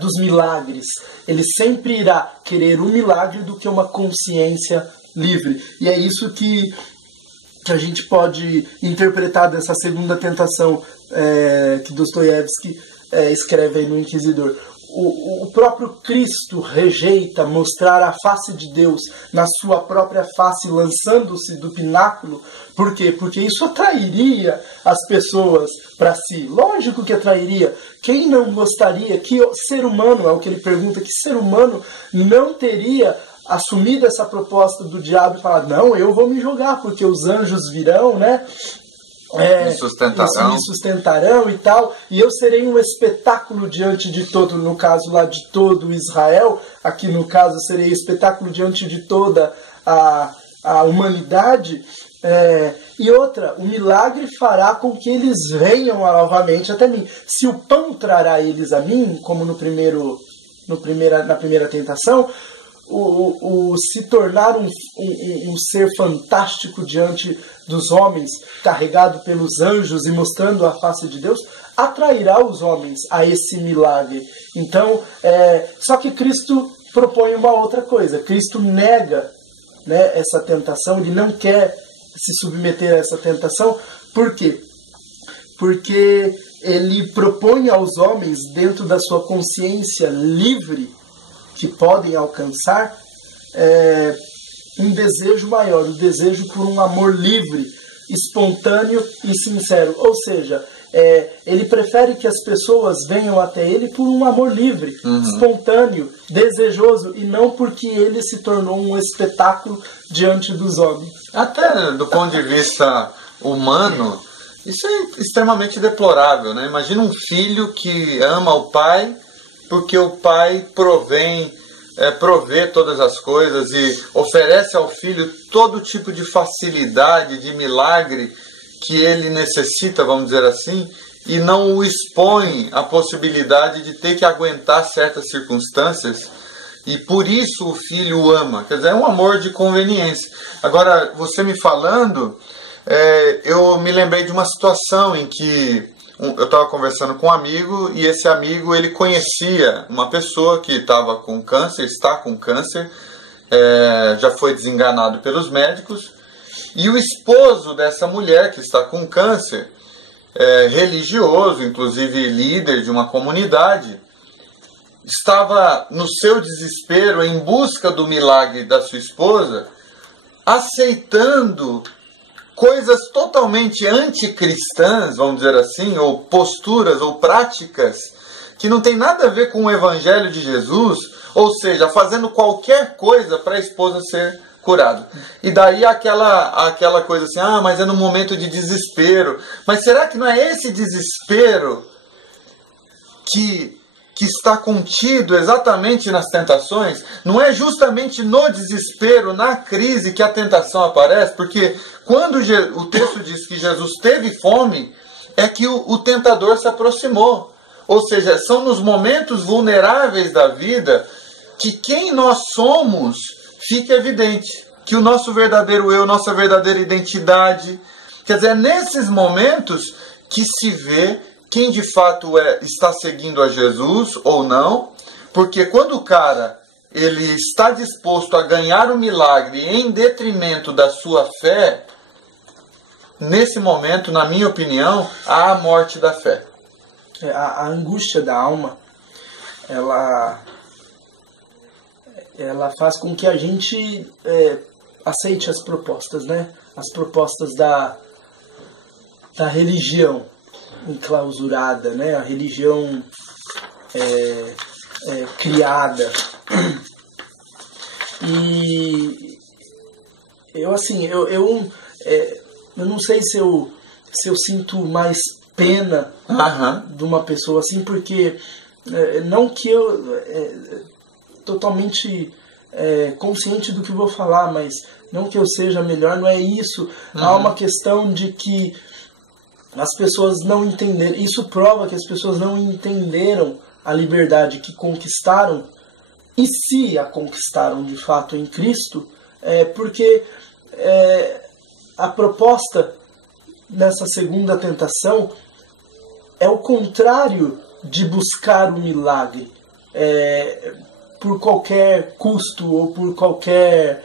dos milagres. Ele sempre irá querer um milagre do que uma consciência livre. E é isso que a gente pode interpretar dessa segunda tentação que Dostoiévski escreve aí no Inquisidor. O próprio Cristo rejeita mostrar a face de Deus na sua própria face, lançando-se do pináculo. Por quê? Porque isso atrairia as pessoas para si. Lógico que atrairia. Quem não gostaria? Que ser humano, é o que ele pergunta, que ser humano não teria assumido essa proposta do diabo e falado, não, eu vou me jogar, porque os anjos virão, né? Me sustentarão e tal, e eu serei um espetáculo diante de todo, no caso lá de todo Israel, aqui no caso serei espetáculo diante de toda a humanidade, e outra, o milagre fará com que eles venham novamente até mim. Se o pão trará eles a mim, como na primeira tentação, o se tornar um ser fantástico diante dos homens, carregado pelos anjos e mostrando a face de Deus, atrairá os homens a esse milagre. Então, só que Cristo propõe uma outra coisa. Cristo nega, né, essa tentação, ele não quer se submeter a essa tentação. Por quê? Porque ele propõe aos homens, dentro da sua consciência livre, que podem alcançar, um desejo maior, o desejo por um amor livre, espontâneo e sincero. Ou seja, ele prefere que as pessoas venham até ele por um amor livre, espontâneo, desejoso, e não porque ele se tornou um espetáculo diante dos homens. Até do ponto de vista humano, isso é extremamente deplorável, né? Imagina um filho que ama o pai porque o pai provê todas as coisas e oferece ao filho todo tipo de facilidade, de milagre que ele necessita, vamos dizer assim, e não o expõe à possibilidade de ter que aguentar certas circunstâncias, e por isso o filho o ama. Quer dizer, é um amor de conveniência. Agora, você me falando, eu me lembrei de uma situação em que eu estava conversando com um amigo, e esse amigo ele conhecia uma pessoa que estava com câncer, está com câncer, já foi desenganado pelos médicos, e o esposo dessa mulher que está com câncer, religioso, inclusive líder de uma comunidade, estava no seu desespero, em busca do milagre da sua esposa, aceitando coisas totalmente anticristãs, vamos dizer assim, ou posturas ou práticas que não tem nada a ver com o Evangelho de Jesus, ou seja, fazendo qualquer coisa para a esposa ser curada. E daí aquela coisa assim, mas é no momento de desespero. Mas será que não é esse desespero que está contido exatamente nas tentações? Não é justamente no desespero, na crise, que a tentação aparece? Porque quando o texto diz que Jesus teve fome, é que o tentador se aproximou. Ou seja, são nos momentos vulneráveis da vida que quem nós somos fica evidente. Que o nosso verdadeiro eu, nossa verdadeira identidade. Quer dizer, é nesses momentos que se vê quem de fato está seguindo a Jesus ou não. Porque quando o cara ele está disposto a ganhar o milagre em detrimento da sua fé, nesse momento, na minha opinião, há a morte da fé. A angústia da alma, ela faz com que a gente aceite as propostas, né? As propostas da religião enclausurada, né? A religião criada. E eu não sei se eu sinto mais pena de uma pessoa assim, porque não que eu totalmente consciente do que vou falar, mas não que eu seja melhor, não é isso. Há uma questão de que as pessoas não entenderam, isso prova que as pessoas não entenderam a liberdade que conquistaram, e se a conquistaram de fato em Cristo, porque a proposta nessa segunda tentação é o contrário de buscar o milagre por qualquer custo, ou por qualquer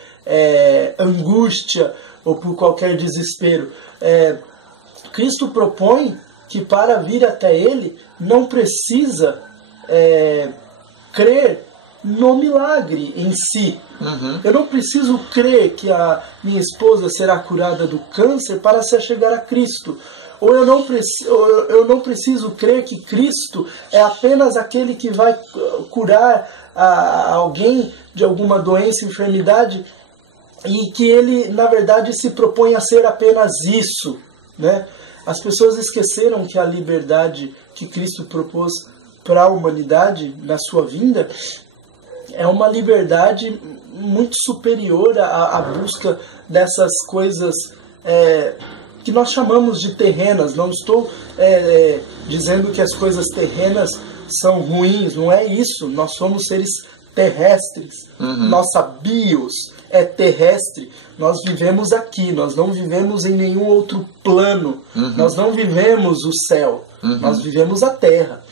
angústia, ou por qualquer desespero. Cristo propõe que para vir até Ele não precisa crer no milagre em si. Eu não preciso crer que a minha esposa será curada do câncer para se achegar a Cristo. Ou eu não preciso crer que Cristo é apenas aquele que vai curar alguém de alguma doença, enfermidade, e que Ele, na verdade, se propõe a ser apenas isso, né? As pessoas esqueceram que a liberdade que Cristo propôs para a humanidade na sua vinda é uma liberdade muito superior à busca dessas coisas que nós chamamos de terrenas. Não estou dizendo que as coisas terrenas são ruins, não é isso. Nós somos seres terrestres. Nossa bios é terrestre. Nós vivemos aqui, nós não vivemos em nenhum outro plano. Nós não vivemos o céu, nós vivemos a terra.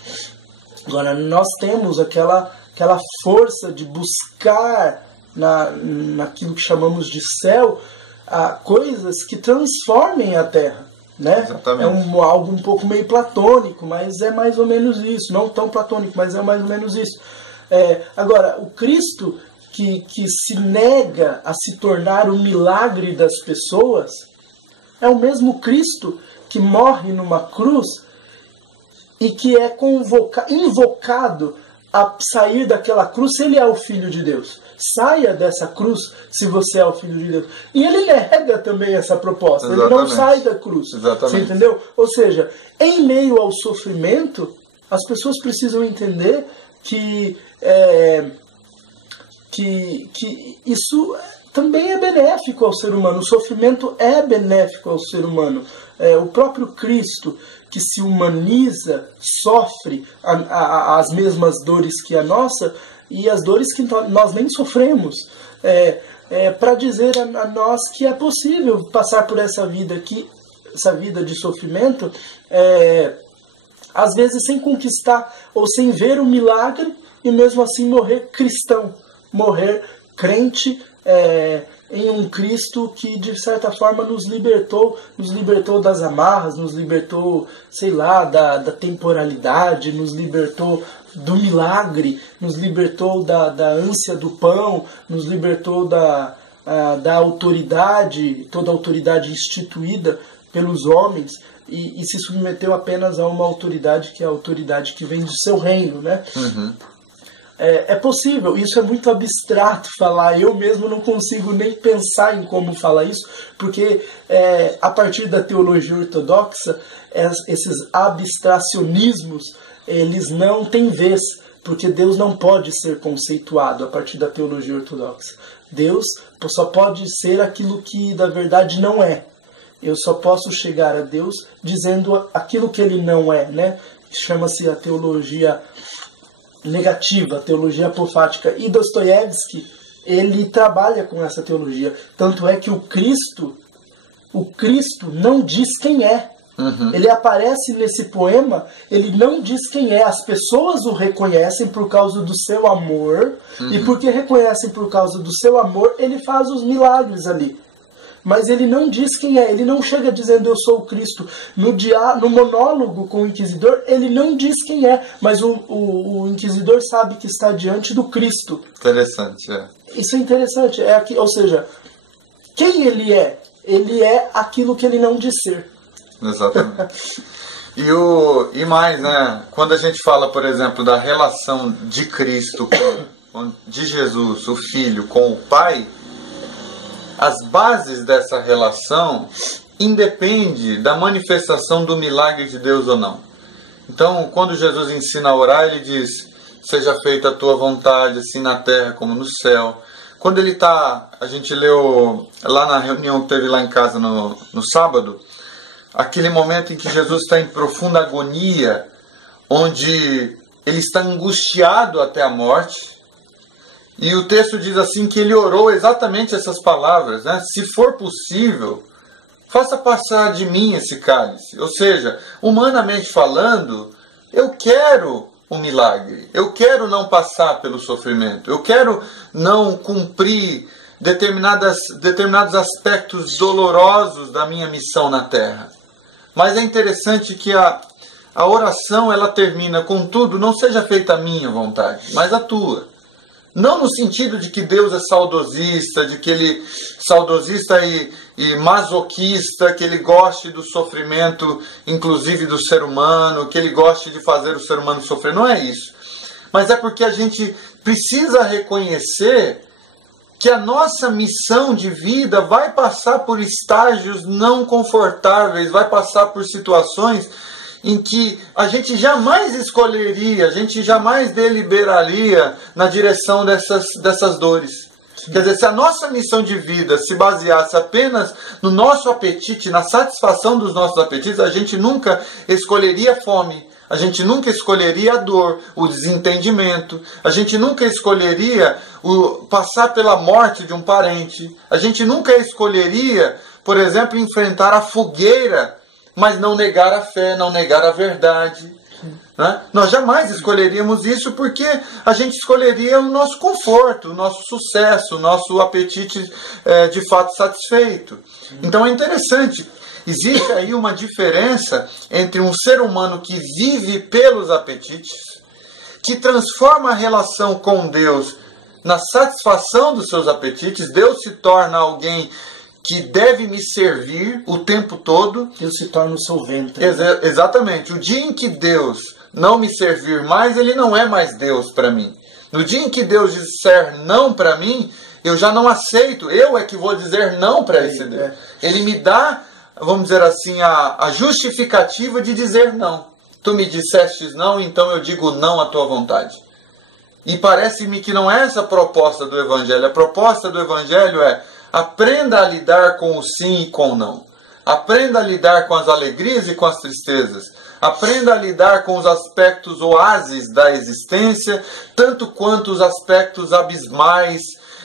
Agora, nós temos aquela força de buscar naquilo que chamamos de céu coisas que transformem a terra, né? Exatamente. É algo um pouco meio platônico, mas é mais ou menos isso. Não tão platônico, mas é mais ou menos isso. Agora, o Cristo que se nega a se tornar o milagre das pessoas é o mesmo Cristo que morre numa cruz e que é invocado a sair daquela cruz se ele é o Filho de Deus. Saia dessa cruz se você é o Filho de Deus. E ele nega também essa proposta. Exatamente. Ele não sai da cruz. Exatamente. Você entendeu? Ou seja, em meio ao sofrimento, as pessoas precisam entender que isso também é benéfico ao ser humano. O sofrimento é benéfico ao ser humano. O próprio Cristo, que se humaniza, sofre as mesmas dores que a nossa, e as dores que nós nem sofremos, para dizer a nós que é possível passar por essa vida aqui, essa vida de sofrimento, às vezes sem conquistar ou sem ver o milagre, e mesmo assim morrer cristão, morrer crente em um Cristo que de certa forma nos libertou das amarras, nos libertou, sei lá, da temporalidade, nos libertou do milagre, nos libertou da ânsia do pão, nos libertou da autoridade, toda a autoridade instituída pelos homens, e se submeteu apenas a uma autoridade que é a autoridade que vem do seu reino, né? É possível, isso é muito abstrato falar, eu mesmo não consigo nem pensar em como falar isso, porque a partir da teologia ortodoxa, esses abstracionismos, eles não têm vez, porque Deus não pode ser conceituado a partir da teologia ortodoxa. Deus só pode ser aquilo que na verdade não é. Eu só posso chegar a Deus dizendo aquilo que ele não é, né? Chama-se a teologia negativa, a teologia apofática. E Dostoiévski, ele trabalha com essa teologia. Tanto é que o Cristo não diz quem é. Ele aparece nesse poema, ele não diz quem é. As pessoas o reconhecem por causa do seu amor, e porque reconhecem por causa do seu amor, ele faz os milagres ali. Mas ele não diz quem é, ele não chega dizendo eu sou o Cristo. No monólogo com o inquisidor, ele não diz quem é, mas o inquisidor sabe que está diante do Cristo. Interessante, Isso é interessante, ou seja, quem ele é? Ele é aquilo que ele não diz ser. Exatamente. E mais, né? Quando a gente fala, por exemplo, da relação de Cristo, de Jesus, o Filho, com o Pai, as bases dessa relação independem da manifestação do milagre de Deus ou não. Então, quando Jesus ensina a orar, ele diz: seja feita a tua vontade, assim na terra como no céu. Quando ele está, a gente leu lá na reunião que teve lá em casa no sábado, aquele momento em que Jesus está em profunda agonia, onde ele está angustiado até a morte. E o texto diz assim que ele orou exatamente essas palavras, né? Se for possível, faça passar de mim esse cálice. Ou seja, humanamente falando, eu quero um milagre. Eu quero não passar pelo sofrimento. Eu quero não cumprir determinados aspectos dolorosos da minha missão na terra. Mas é interessante que a oração ela termina, contudo, não seja feita a minha vontade, mas a tua. Não no sentido de que Deus é saudosista, de que ele saudosista e masoquista, que ele goste do sofrimento, inclusive do ser humano, que ele goste de fazer o ser humano sofrer. Não é isso. Mas é porque a gente precisa reconhecer que a nossa missão de vida vai passar por estágios não confortáveis, vai passar por situações em que a gente jamais escolheria, a gente jamais deliberaria na direção dessas dores. Sim. Quer dizer, se a nossa missão de vida se baseasse apenas no nosso apetite, na satisfação dos nossos apetites, a gente nunca escolheria fome, a gente nunca escolheria a dor, o desentendimento, a gente nunca escolheria passar pela morte de um parente, a gente nunca escolheria, por exemplo, enfrentar a fogueira, mas não negar a fé, não negar a verdade. Né? Nós jamais escolheríamos isso porque a gente escolheria o nosso conforto, o nosso sucesso, o nosso apetite de fato satisfeito. Então é interessante, existe aí uma diferença entre um ser humano que vive pelos apetites, que transforma a relação com Deus na satisfação dos seus apetites. Deus se torna alguém que deve me servir o tempo todo. Deus se torna o seu ventre. Exatamente. O dia em que Deus não me servir mais, ele não é mais Deus para mim. No dia em que Deus disser não para mim, eu já não aceito. Eu é que vou dizer não para esse Deus. Ele me dá, vamos dizer assim, a justificativa de dizer não. Tu me dissestes não, então eu digo não à tua vontade. E parece-me que não é essa a proposta do Evangelho. A proposta do Evangelho é: aprenda a lidar com o sim e com o não. Aprenda a lidar com as alegrias e com as tristezas. Aprenda a lidar com os aspectos oásis da existência, tanto quanto os aspectos abismais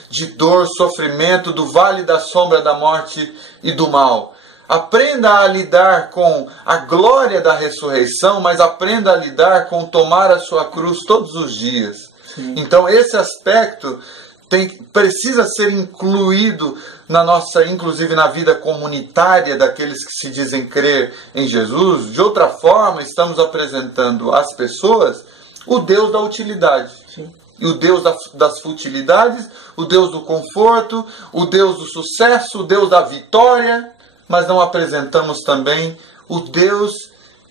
de dor, sofrimento, do vale da sombra da morte e do mal. Aprenda a lidar com a glória da ressurreição, mas aprenda a lidar com tomar a sua cruz todos os dias. Sim. Então esse aspecto precisa ser incluído na nossa, inclusive na vida comunitária daqueles que se dizem crer em Jesus. De outra forma, estamos apresentando às pessoas o Deus da utilidade. Sim. E o Deus das futilidades, o Deus do conforto, o Deus do sucesso, o Deus da vitória, mas não apresentamos também o Deus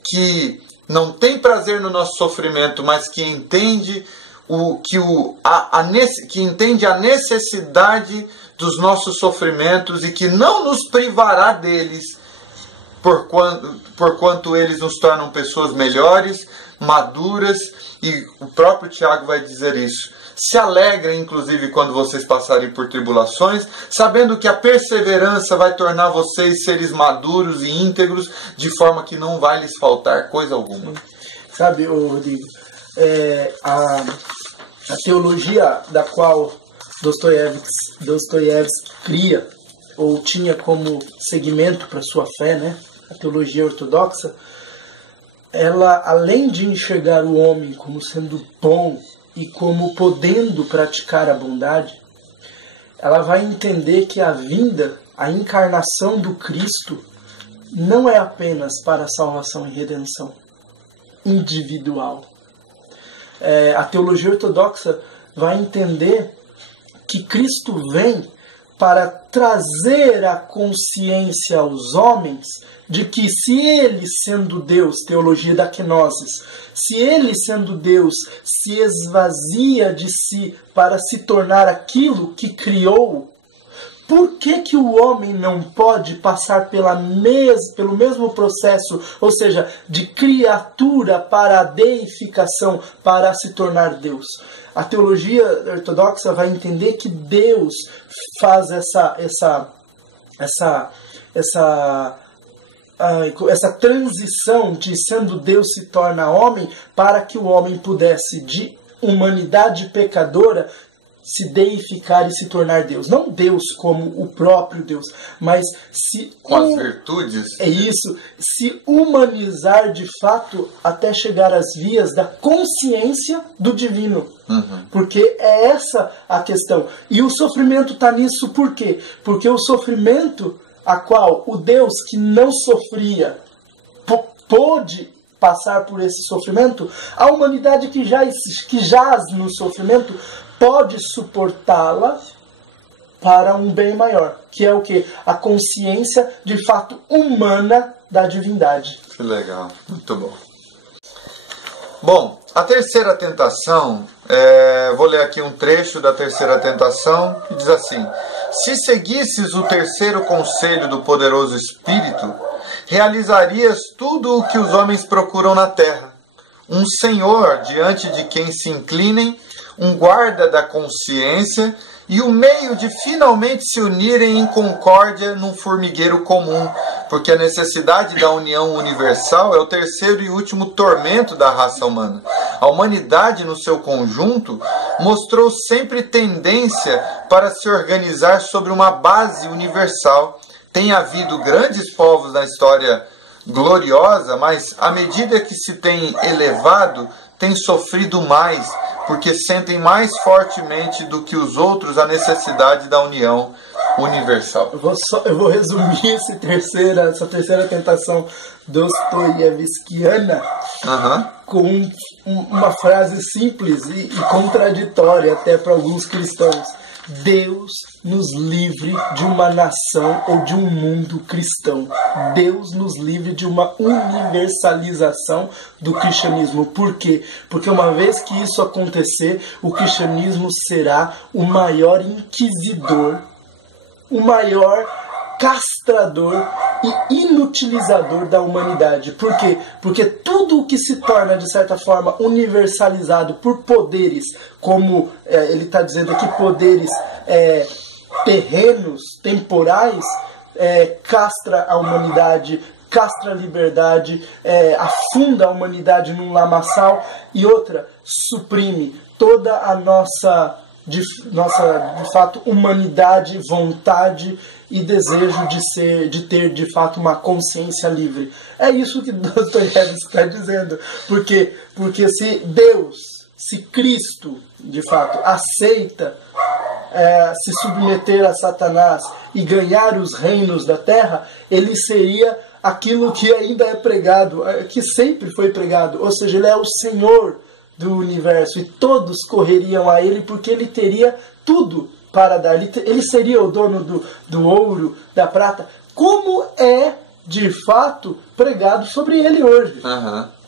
que não tem prazer no nosso sofrimento, mas que entende que entende a necessidade dos nossos sofrimentos e que não nos privará deles, porquanto eles nos tornam pessoas melhores, maduras, e o próprio Tiago vai dizer isso. Se alegrem, inclusive, quando vocês passarem por tribulações, sabendo que a perseverança vai tornar vocês seres maduros e íntegros, de forma que não vai lhes faltar coisa alguma. Sabe, Rodrigo, a teologia da qual Dostoiévski cria, ou tinha como segmento para sua fé, né? A teologia ortodoxa, ela, além de enxergar o homem como sendo bom e como podendo praticar a bondade, ela vai entender que a vinda, a encarnação do Cristo, não é apenas para a salvação e redenção individual. A teologia ortodoxa vai entender que Cristo vem para trazer a consciência aos homens de que se ele sendo Deus, teologia da kenosis, se ele sendo Deus se esvazia de si para se tornar aquilo que criou, por que o homem não pode passar pelo mesmo processo, ou seja, de criatura para a deificação, para se tornar Deus? A teologia ortodoxa vai entender que Deus faz essa transição de sendo Deus se torna homem para que o homem pudesse, de humanidade pecadora, se deificar e se tornar Deus. Não Deus como o próprio Deus, mas com as virtudes. É isso, se humanizar de fato até chegar às vias da consciência do divino. Porque é essa a questão. E o sofrimento está nisso por quê? Porque o sofrimento a qual o Deus que não sofria pôde passar por esse sofrimento, a humanidade que jaz no sofrimento pode suportá-la para um bem maior, que é o quê? A consciência de fato humana da divindade. Que legal, muito bom. Bom, a terceira tentação, vou ler aqui um trecho da terceira tentação, que diz assim: se seguisses o terceiro conselho do poderoso Espírito, realizarias tudo o que os homens procuram na terra. Um senhor diante de quem se inclinem, um guarda da consciência e o meio de finalmente se unirem em concórdia num formigueiro comum, porque a necessidade da união universal é o terceiro e último tormento da raça humana. A humanidade, no seu conjunto, mostrou sempre tendência para se organizar sobre uma base universal. Tem havido grandes povos na história gloriosa, mas à medida que se tem elevado, tem sofrido mais, porque sentem mais fortemente do que os outros a necessidade da união universal. Eu vou resumir essa terceira tentação dostoiévskiana com uma frase simples e contraditória até para alguns cristãos. Deus nos livre de uma nação ou de um mundo cristão. Deus nos livre de uma universalização do cristianismo. Por quê? Porque uma vez que isso acontecer, o cristianismo será o maior inquisidor, o maior castrador e inutilizador da humanidade. Por quê? Porque tudo o que se torna, de certa forma, universalizado por poderes, como ele está dizendo aqui, poderes terrenos, temporais, castra a humanidade, castra a liberdade, afunda a humanidade num lamaçal, e outra, suprime toda a nossa de fato humanidade, vontade e desejo de ter de fato uma consciência livre. É isso que Dostoiévski está dizendo. Porque se Cristo de fato aceita se submeter a Satanás e ganhar os reinos da terra, ele seria aquilo que ainda é pregado, que sempre foi pregado, ou seja, ele é o Senhor do universo, e todos correriam a ele porque ele teria tudo para dar. Ele seria o dono do ouro, da prata, como é de fato pregado sobre ele hoje.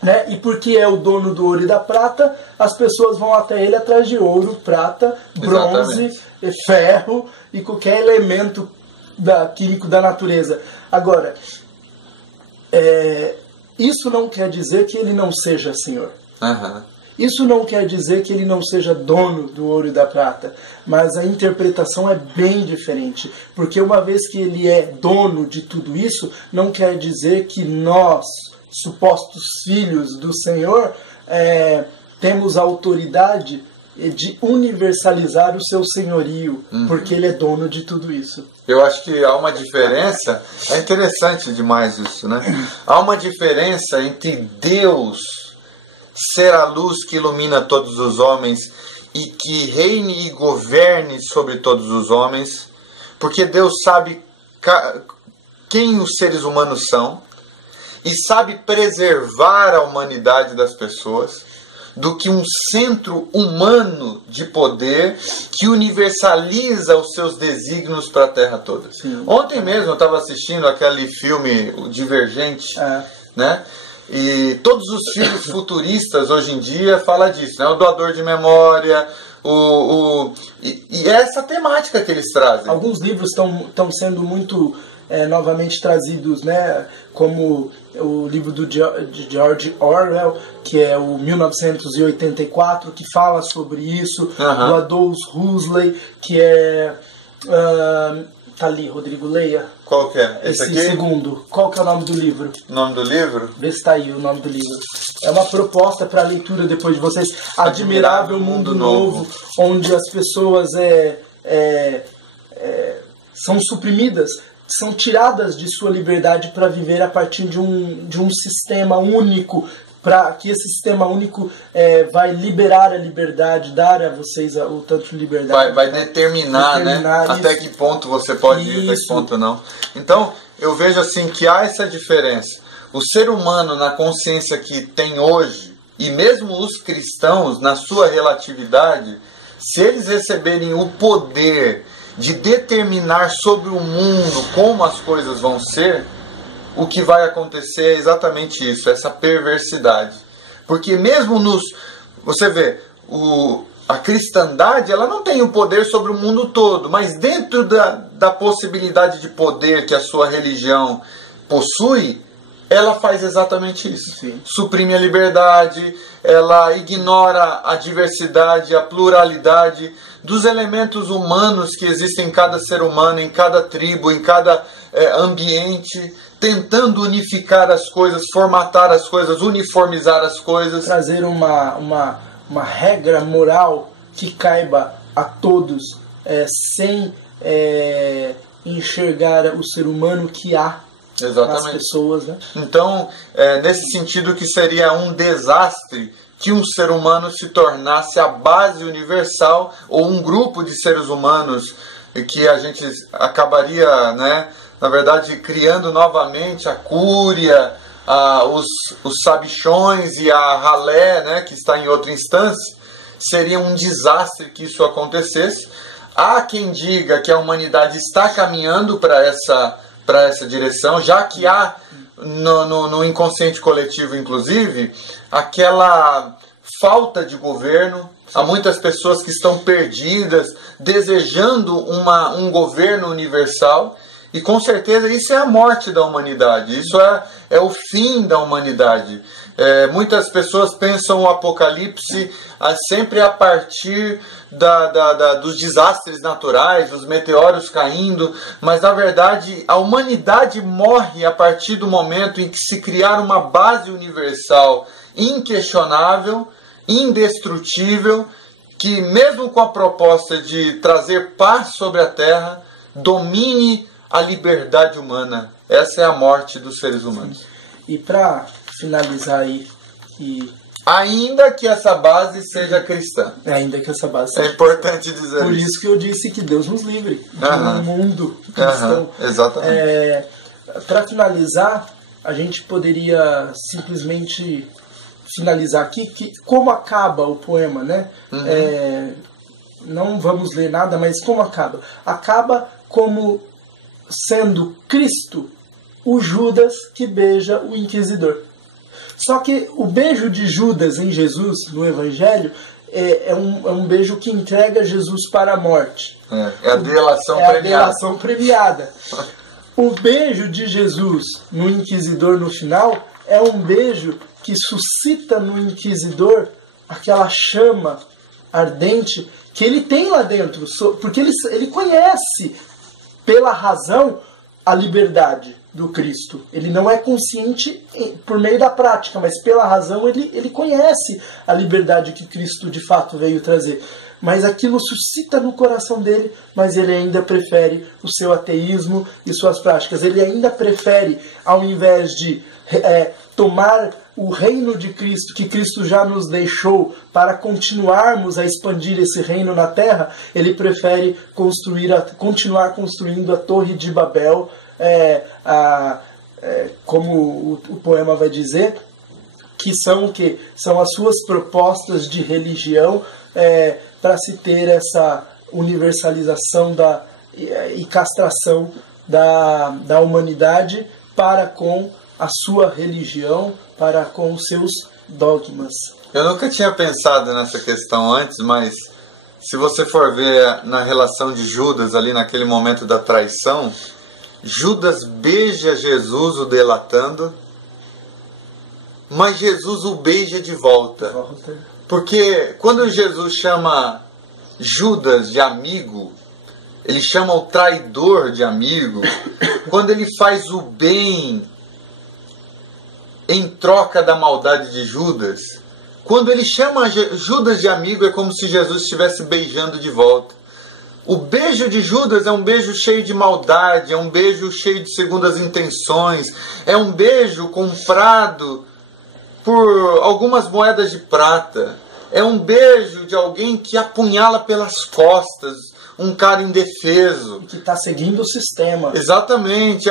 Né? E porque é o dono do ouro e da prata, as pessoas vão até ele atrás de ouro, prata, bronze, ferro e qualquer elemento químico da natureza. Agora, isso não quer dizer que ele não seja Senhor. Isso não quer dizer que ele não seja dono do ouro e da prata, mas a interpretação é bem diferente, porque uma vez que ele é dono de tudo isso, não quer dizer que nós, supostos filhos do Senhor, temos a autoridade de universalizar o seu senhorio, porque ele é dono de tudo isso. Eu acho que há uma diferença, é interessante demais isso, né? Há uma diferença entre Deus ser a luz que ilumina todos os homens e que reine e governe sobre todos os homens, porque Deus sabe quem os seres humanos são e sabe preservar a humanidade das pessoas. do que um centro humano de poder que universaliza os seus desígnios para a Terra toda. Sim. Ontem mesmo eu estava assistindo aquele filme o Divergente, né? E todos os filmes futuristas hoje em dia falam disso, né? O doador de memória, e é essa temática que eles trazem. Alguns livros estão sendo muito novamente trazidos, né? Como o livro de George Orwell, que é o 1984, que fala sobre isso, do Aldous Huxley, que é... tá ali, Rodrigo, leia. Qual que é? Esse aqui? Segundo. Qual que é o nome do livro? O nome do livro? Vê se tá aí o nome do livro. É uma proposta para leitura depois de vocês. Admirável Mundo Novo, onde as pessoas são suprimidas, são tiradas de sua liberdade para viver a partir de um sistema único, para que esse sistema único vai liberar a liberdade, dar a vocês o tanto de liberdade. Vai determinar, né? Até que ponto você pode ir, até que ponto não. Então, eu vejo assim que há essa diferença. O ser humano, na consciência que tem hoje, e mesmo os cristãos, na sua relatividade, se eles receberem o poder de determinar sobre o mundo como as coisas vão ser, o que vai acontecer é exatamente isso, essa perversidade. Porque mesmo você vê, a cristandade, ela não tem o poder sobre o mundo todo, mas dentro da possibilidade de poder que a sua religião possui, ela faz exatamente isso. Sim. Suprime a liberdade, ela ignora a diversidade, a pluralidade dos elementos humanos que existem em cada ser humano, em cada tribo, em cada ambiente, tentando unificar as coisas, formatar as coisas, uniformizar as coisas. Trazer uma regra moral que caiba a todos, sem enxergar o ser humano que há. Exatamente. Nas pessoas, né? Então, nesse sentido que seria um desastre que um ser humano se tornasse a base universal, ou um grupo de seres humanos, que a gente acabaria, né, na verdade, criando novamente a Cúria, os sabichões e a ralé, né, que está em outra instância. Seria um desastre que isso acontecesse. Há quem diga que a humanidade está caminhando para essa direção, já que há no inconsciente coletivo, inclusive, aquela falta de governo. Há muitas pessoas que estão perdidas, desejando um governo universal, e com certeza isso é a morte da humanidade, isso é o fim da humanidade. Muitas pessoas pensam o apocalipse sempre a partir dos desastres naturais, os meteoros caindo, mas na verdade a humanidade morre a partir do momento em que se criar uma base universal inquestionável, indestrutível, que mesmo com a proposta de trazer paz sobre a Terra, domine a liberdade humana. Essa é a morte dos seres humanos. E para finalizar aí, ainda que essa base seja cristã. Ainda que essa base seja importante dizer Por isso que eu disse que Deus nos livre de um mundo cristão. Exatamente. Para finalizar, a gente poderia simplesmente finalizar aqui como acaba o poema, né? Não vamos ler nada, mas como acaba? Acaba como sendo Cristo o Judas que beija o inquisidor. Só que o beijo de Judas em Jesus, no Evangelho, é um beijo que entrega Jesus para a morte. É a delação premiada. A delação premiada. O beijo de Jesus no inquisidor no final é um beijo que suscita no inquisidor aquela chama ardente que ele tem lá dentro, porque ele conhece pela razão a liberdade do Cristo. Ele não é consciente por meio da prática, mas pela razão ele conhece a liberdade que Cristo de fato veio trazer. Mas aquilo suscita no coração dele, mas ele ainda prefere o seu ateísmo e suas práticas. Ele ainda prefere, ao invés de tomar o reino de Cristo, que Cristo já nos deixou, para continuarmos a expandir esse reino na terra, ele prefere continuar construindo a Torre de Babel, como o poema vai dizer, que são o quê? São as suas propostas de religião para se ter essa universalização e castração da humanidade para com a sua religião, para com os seus dogmas. Eu nunca tinha pensado nessa questão antes, mas se você for ver na relação de Judas ali naquele momento da traição, Judas beija Jesus o delatando, mas Jesus o beija de volta. Porque quando Jesus chama Judas de amigo, ele chama o traidor de amigo. Quando ele faz o bem em troca da maldade de Judas, quando ele chama Judas de amigo, é como se Jesus estivesse beijando de volta. O beijo de Judas é um beijo cheio de maldade, é um beijo cheio de segundas intenções, é um beijo comprado por algumas moedas de prata, é um beijo de alguém que apunhala pelas costas um cara indefeso. Que está seguindo o sistema. Exatamente,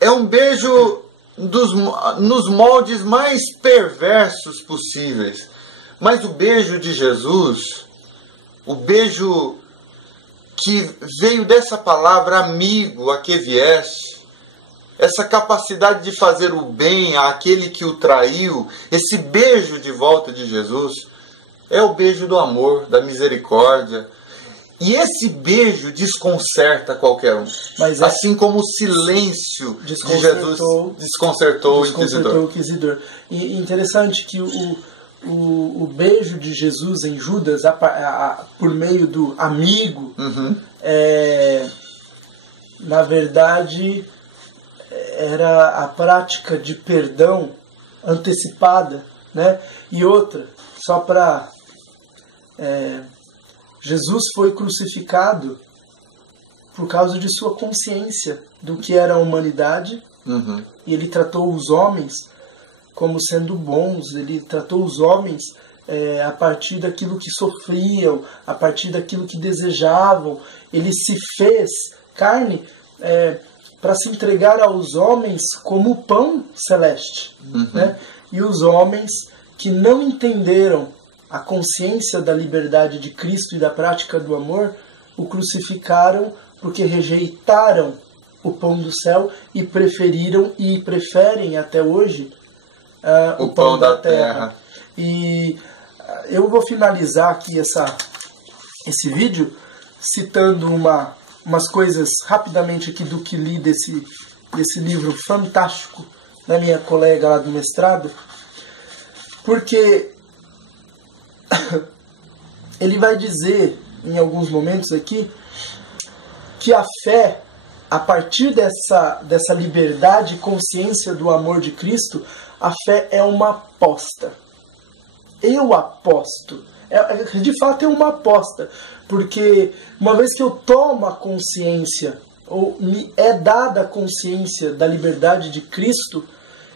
é um beijo nos moldes mais perversos possíveis. Mas o beijo de Jesus, o beijo que veio dessa palavra amigo, a que vieste, essa capacidade de fazer o bem àquele que o traiu, esse beijo de volta de Jesus, é o beijo do amor, da misericórdia. E esse beijo desconcerta qualquer um. Mas assim como o silêncio de Jesus desconcertou o inquisidor. E interessante que o beijo de Jesus em Judas, por meio do amigo, na verdade, era a prática de perdão antecipada, né? E outra, só para... Jesus foi crucificado por causa de sua consciência do que era a humanidade. E ele tratou os homens como sendo bons, ele tratou os homens a partir daquilo que sofriam, a partir daquilo que desejavam. Ele se fez carne para se entregar aos homens como pão celeste. Né? E os homens que não entenderam a consciência da liberdade de Cristo e da prática do amor, o crucificaram porque rejeitaram o pão do céu e preferiram e preferem até hoje o pão da terra. E eu vou finalizar aqui esse vídeo citando umas coisas rapidamente aqui do que li desse livro fantástico da minha colega lá do mestrado, porque ele vai dizer em alguns momentos aqui que a fé, a partir dessa liberdade e consciência do amor de Cristo, a fé é uma aposta. Eu aposto. De fato é uma aposta, porque uma vez que eu tomo a consciência, ou me é dada a consciência da liberdade de Cristo,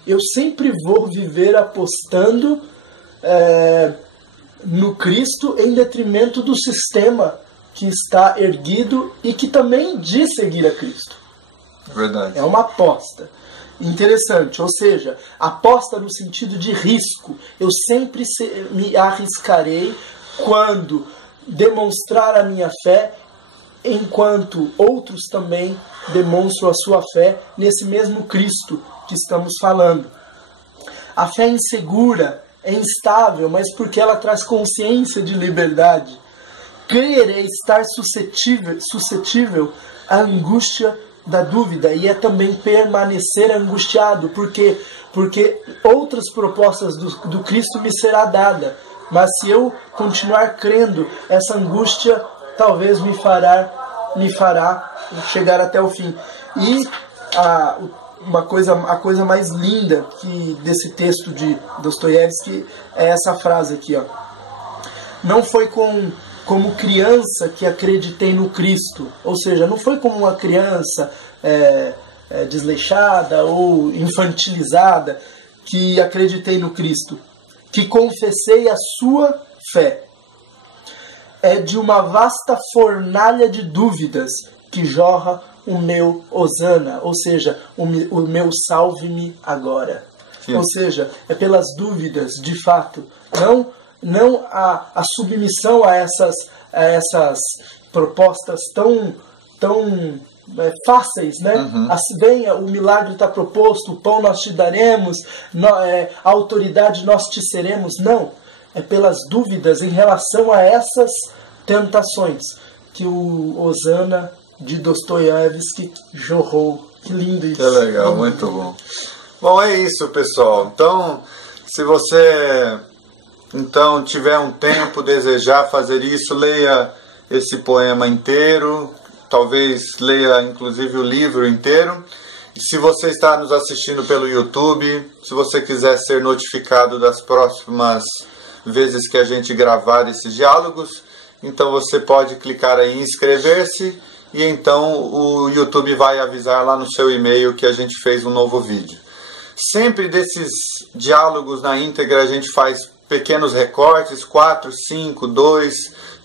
eu sempre vou viver apostando no Cristo em detrimento do sistema que está erguido e que também diz seguir a Cristo. Verdade. É uma aposta. Interessante, ou seja, aposta no sentido de risco. Eu sempre me arriscarei quando demonstrar a minha fé, enquanto outros também demonstram a sua fé nesse mesmo Cristo que estamos falando. A fé é insegura, é instável, mas porque ela traz consciência de liberdade. Crer é estar suscetível à angústia da dúvida, e é também permanecer angustiado, porque outras propostas do Cristo me será dada, mas se eu continuar crendo, essa angústia talvez me fará chegar até o fim. E a coisa mais linda desse texto de Dostoiévski é essa frase aqui, ó. Não foi como criança que acreditei no Cristo, ou seja, não foi como uma criança desleixada ou infantilizada que acreditei no Cristo, que confessei a sua fé. É de uma vasta fornalha de dúvidas que jorra o meu hosana, ou seja, o meu salve-me agora. Sim. Ou seja, é pelas dúvidas, de fato, não a submissão a essas propostas tão fáceis, né? Assim, venha, o milagre está proposto, o pão nós te daremos, a autoridade nós te seremos. Não, é pelas dúvidas em relação a essas tentações que o Hosana de Dostoiévski jorrou. Que lindo isso. Que legal, muito bom. Bom, é isso, pessoal. Então, se você tiver um tempo, desejar fazer isso, leia esse poema inteiro, talvez leia inclusive o livro inteiro. E se você está nos assistindo pelo YouTube, se você quiser ser notificado das próximas vezes que a gente gravar esses diálogos, então você pode clicar aí em inscrever-se e então o YouTube vai avisar lá no seu e-mail que a gente fez um novo vídeo. Sempre desses diálogos na íntegra a gente faz pequenos recortes, 4, 5, 2,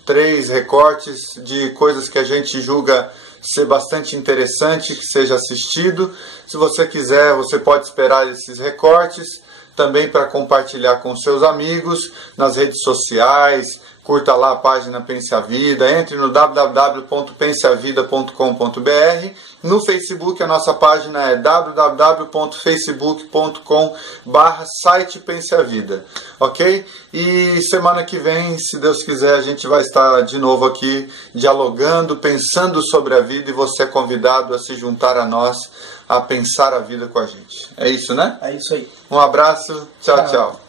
3 recortes de coisas que a gente julga ser bastante interessante, que seja assistido. Se você quiser, você pode esperar esses recortes também para compartilhar com seus amigos nas redes sociais. Curta lá a página Pense a Vida, entre no www.penseavida.com.br. No Facebook a nossa página é www.facebook.com/site Pense a Vida, ok? E semana que vem, se Deus quiser, a gente vai estar de novo aqui dialogando, pensando sobre a vida, e você é convidado a se juntar a nós, a pensar a vida com a gente. É isso, né? É isso aí. Um abraço, tchau, tchau.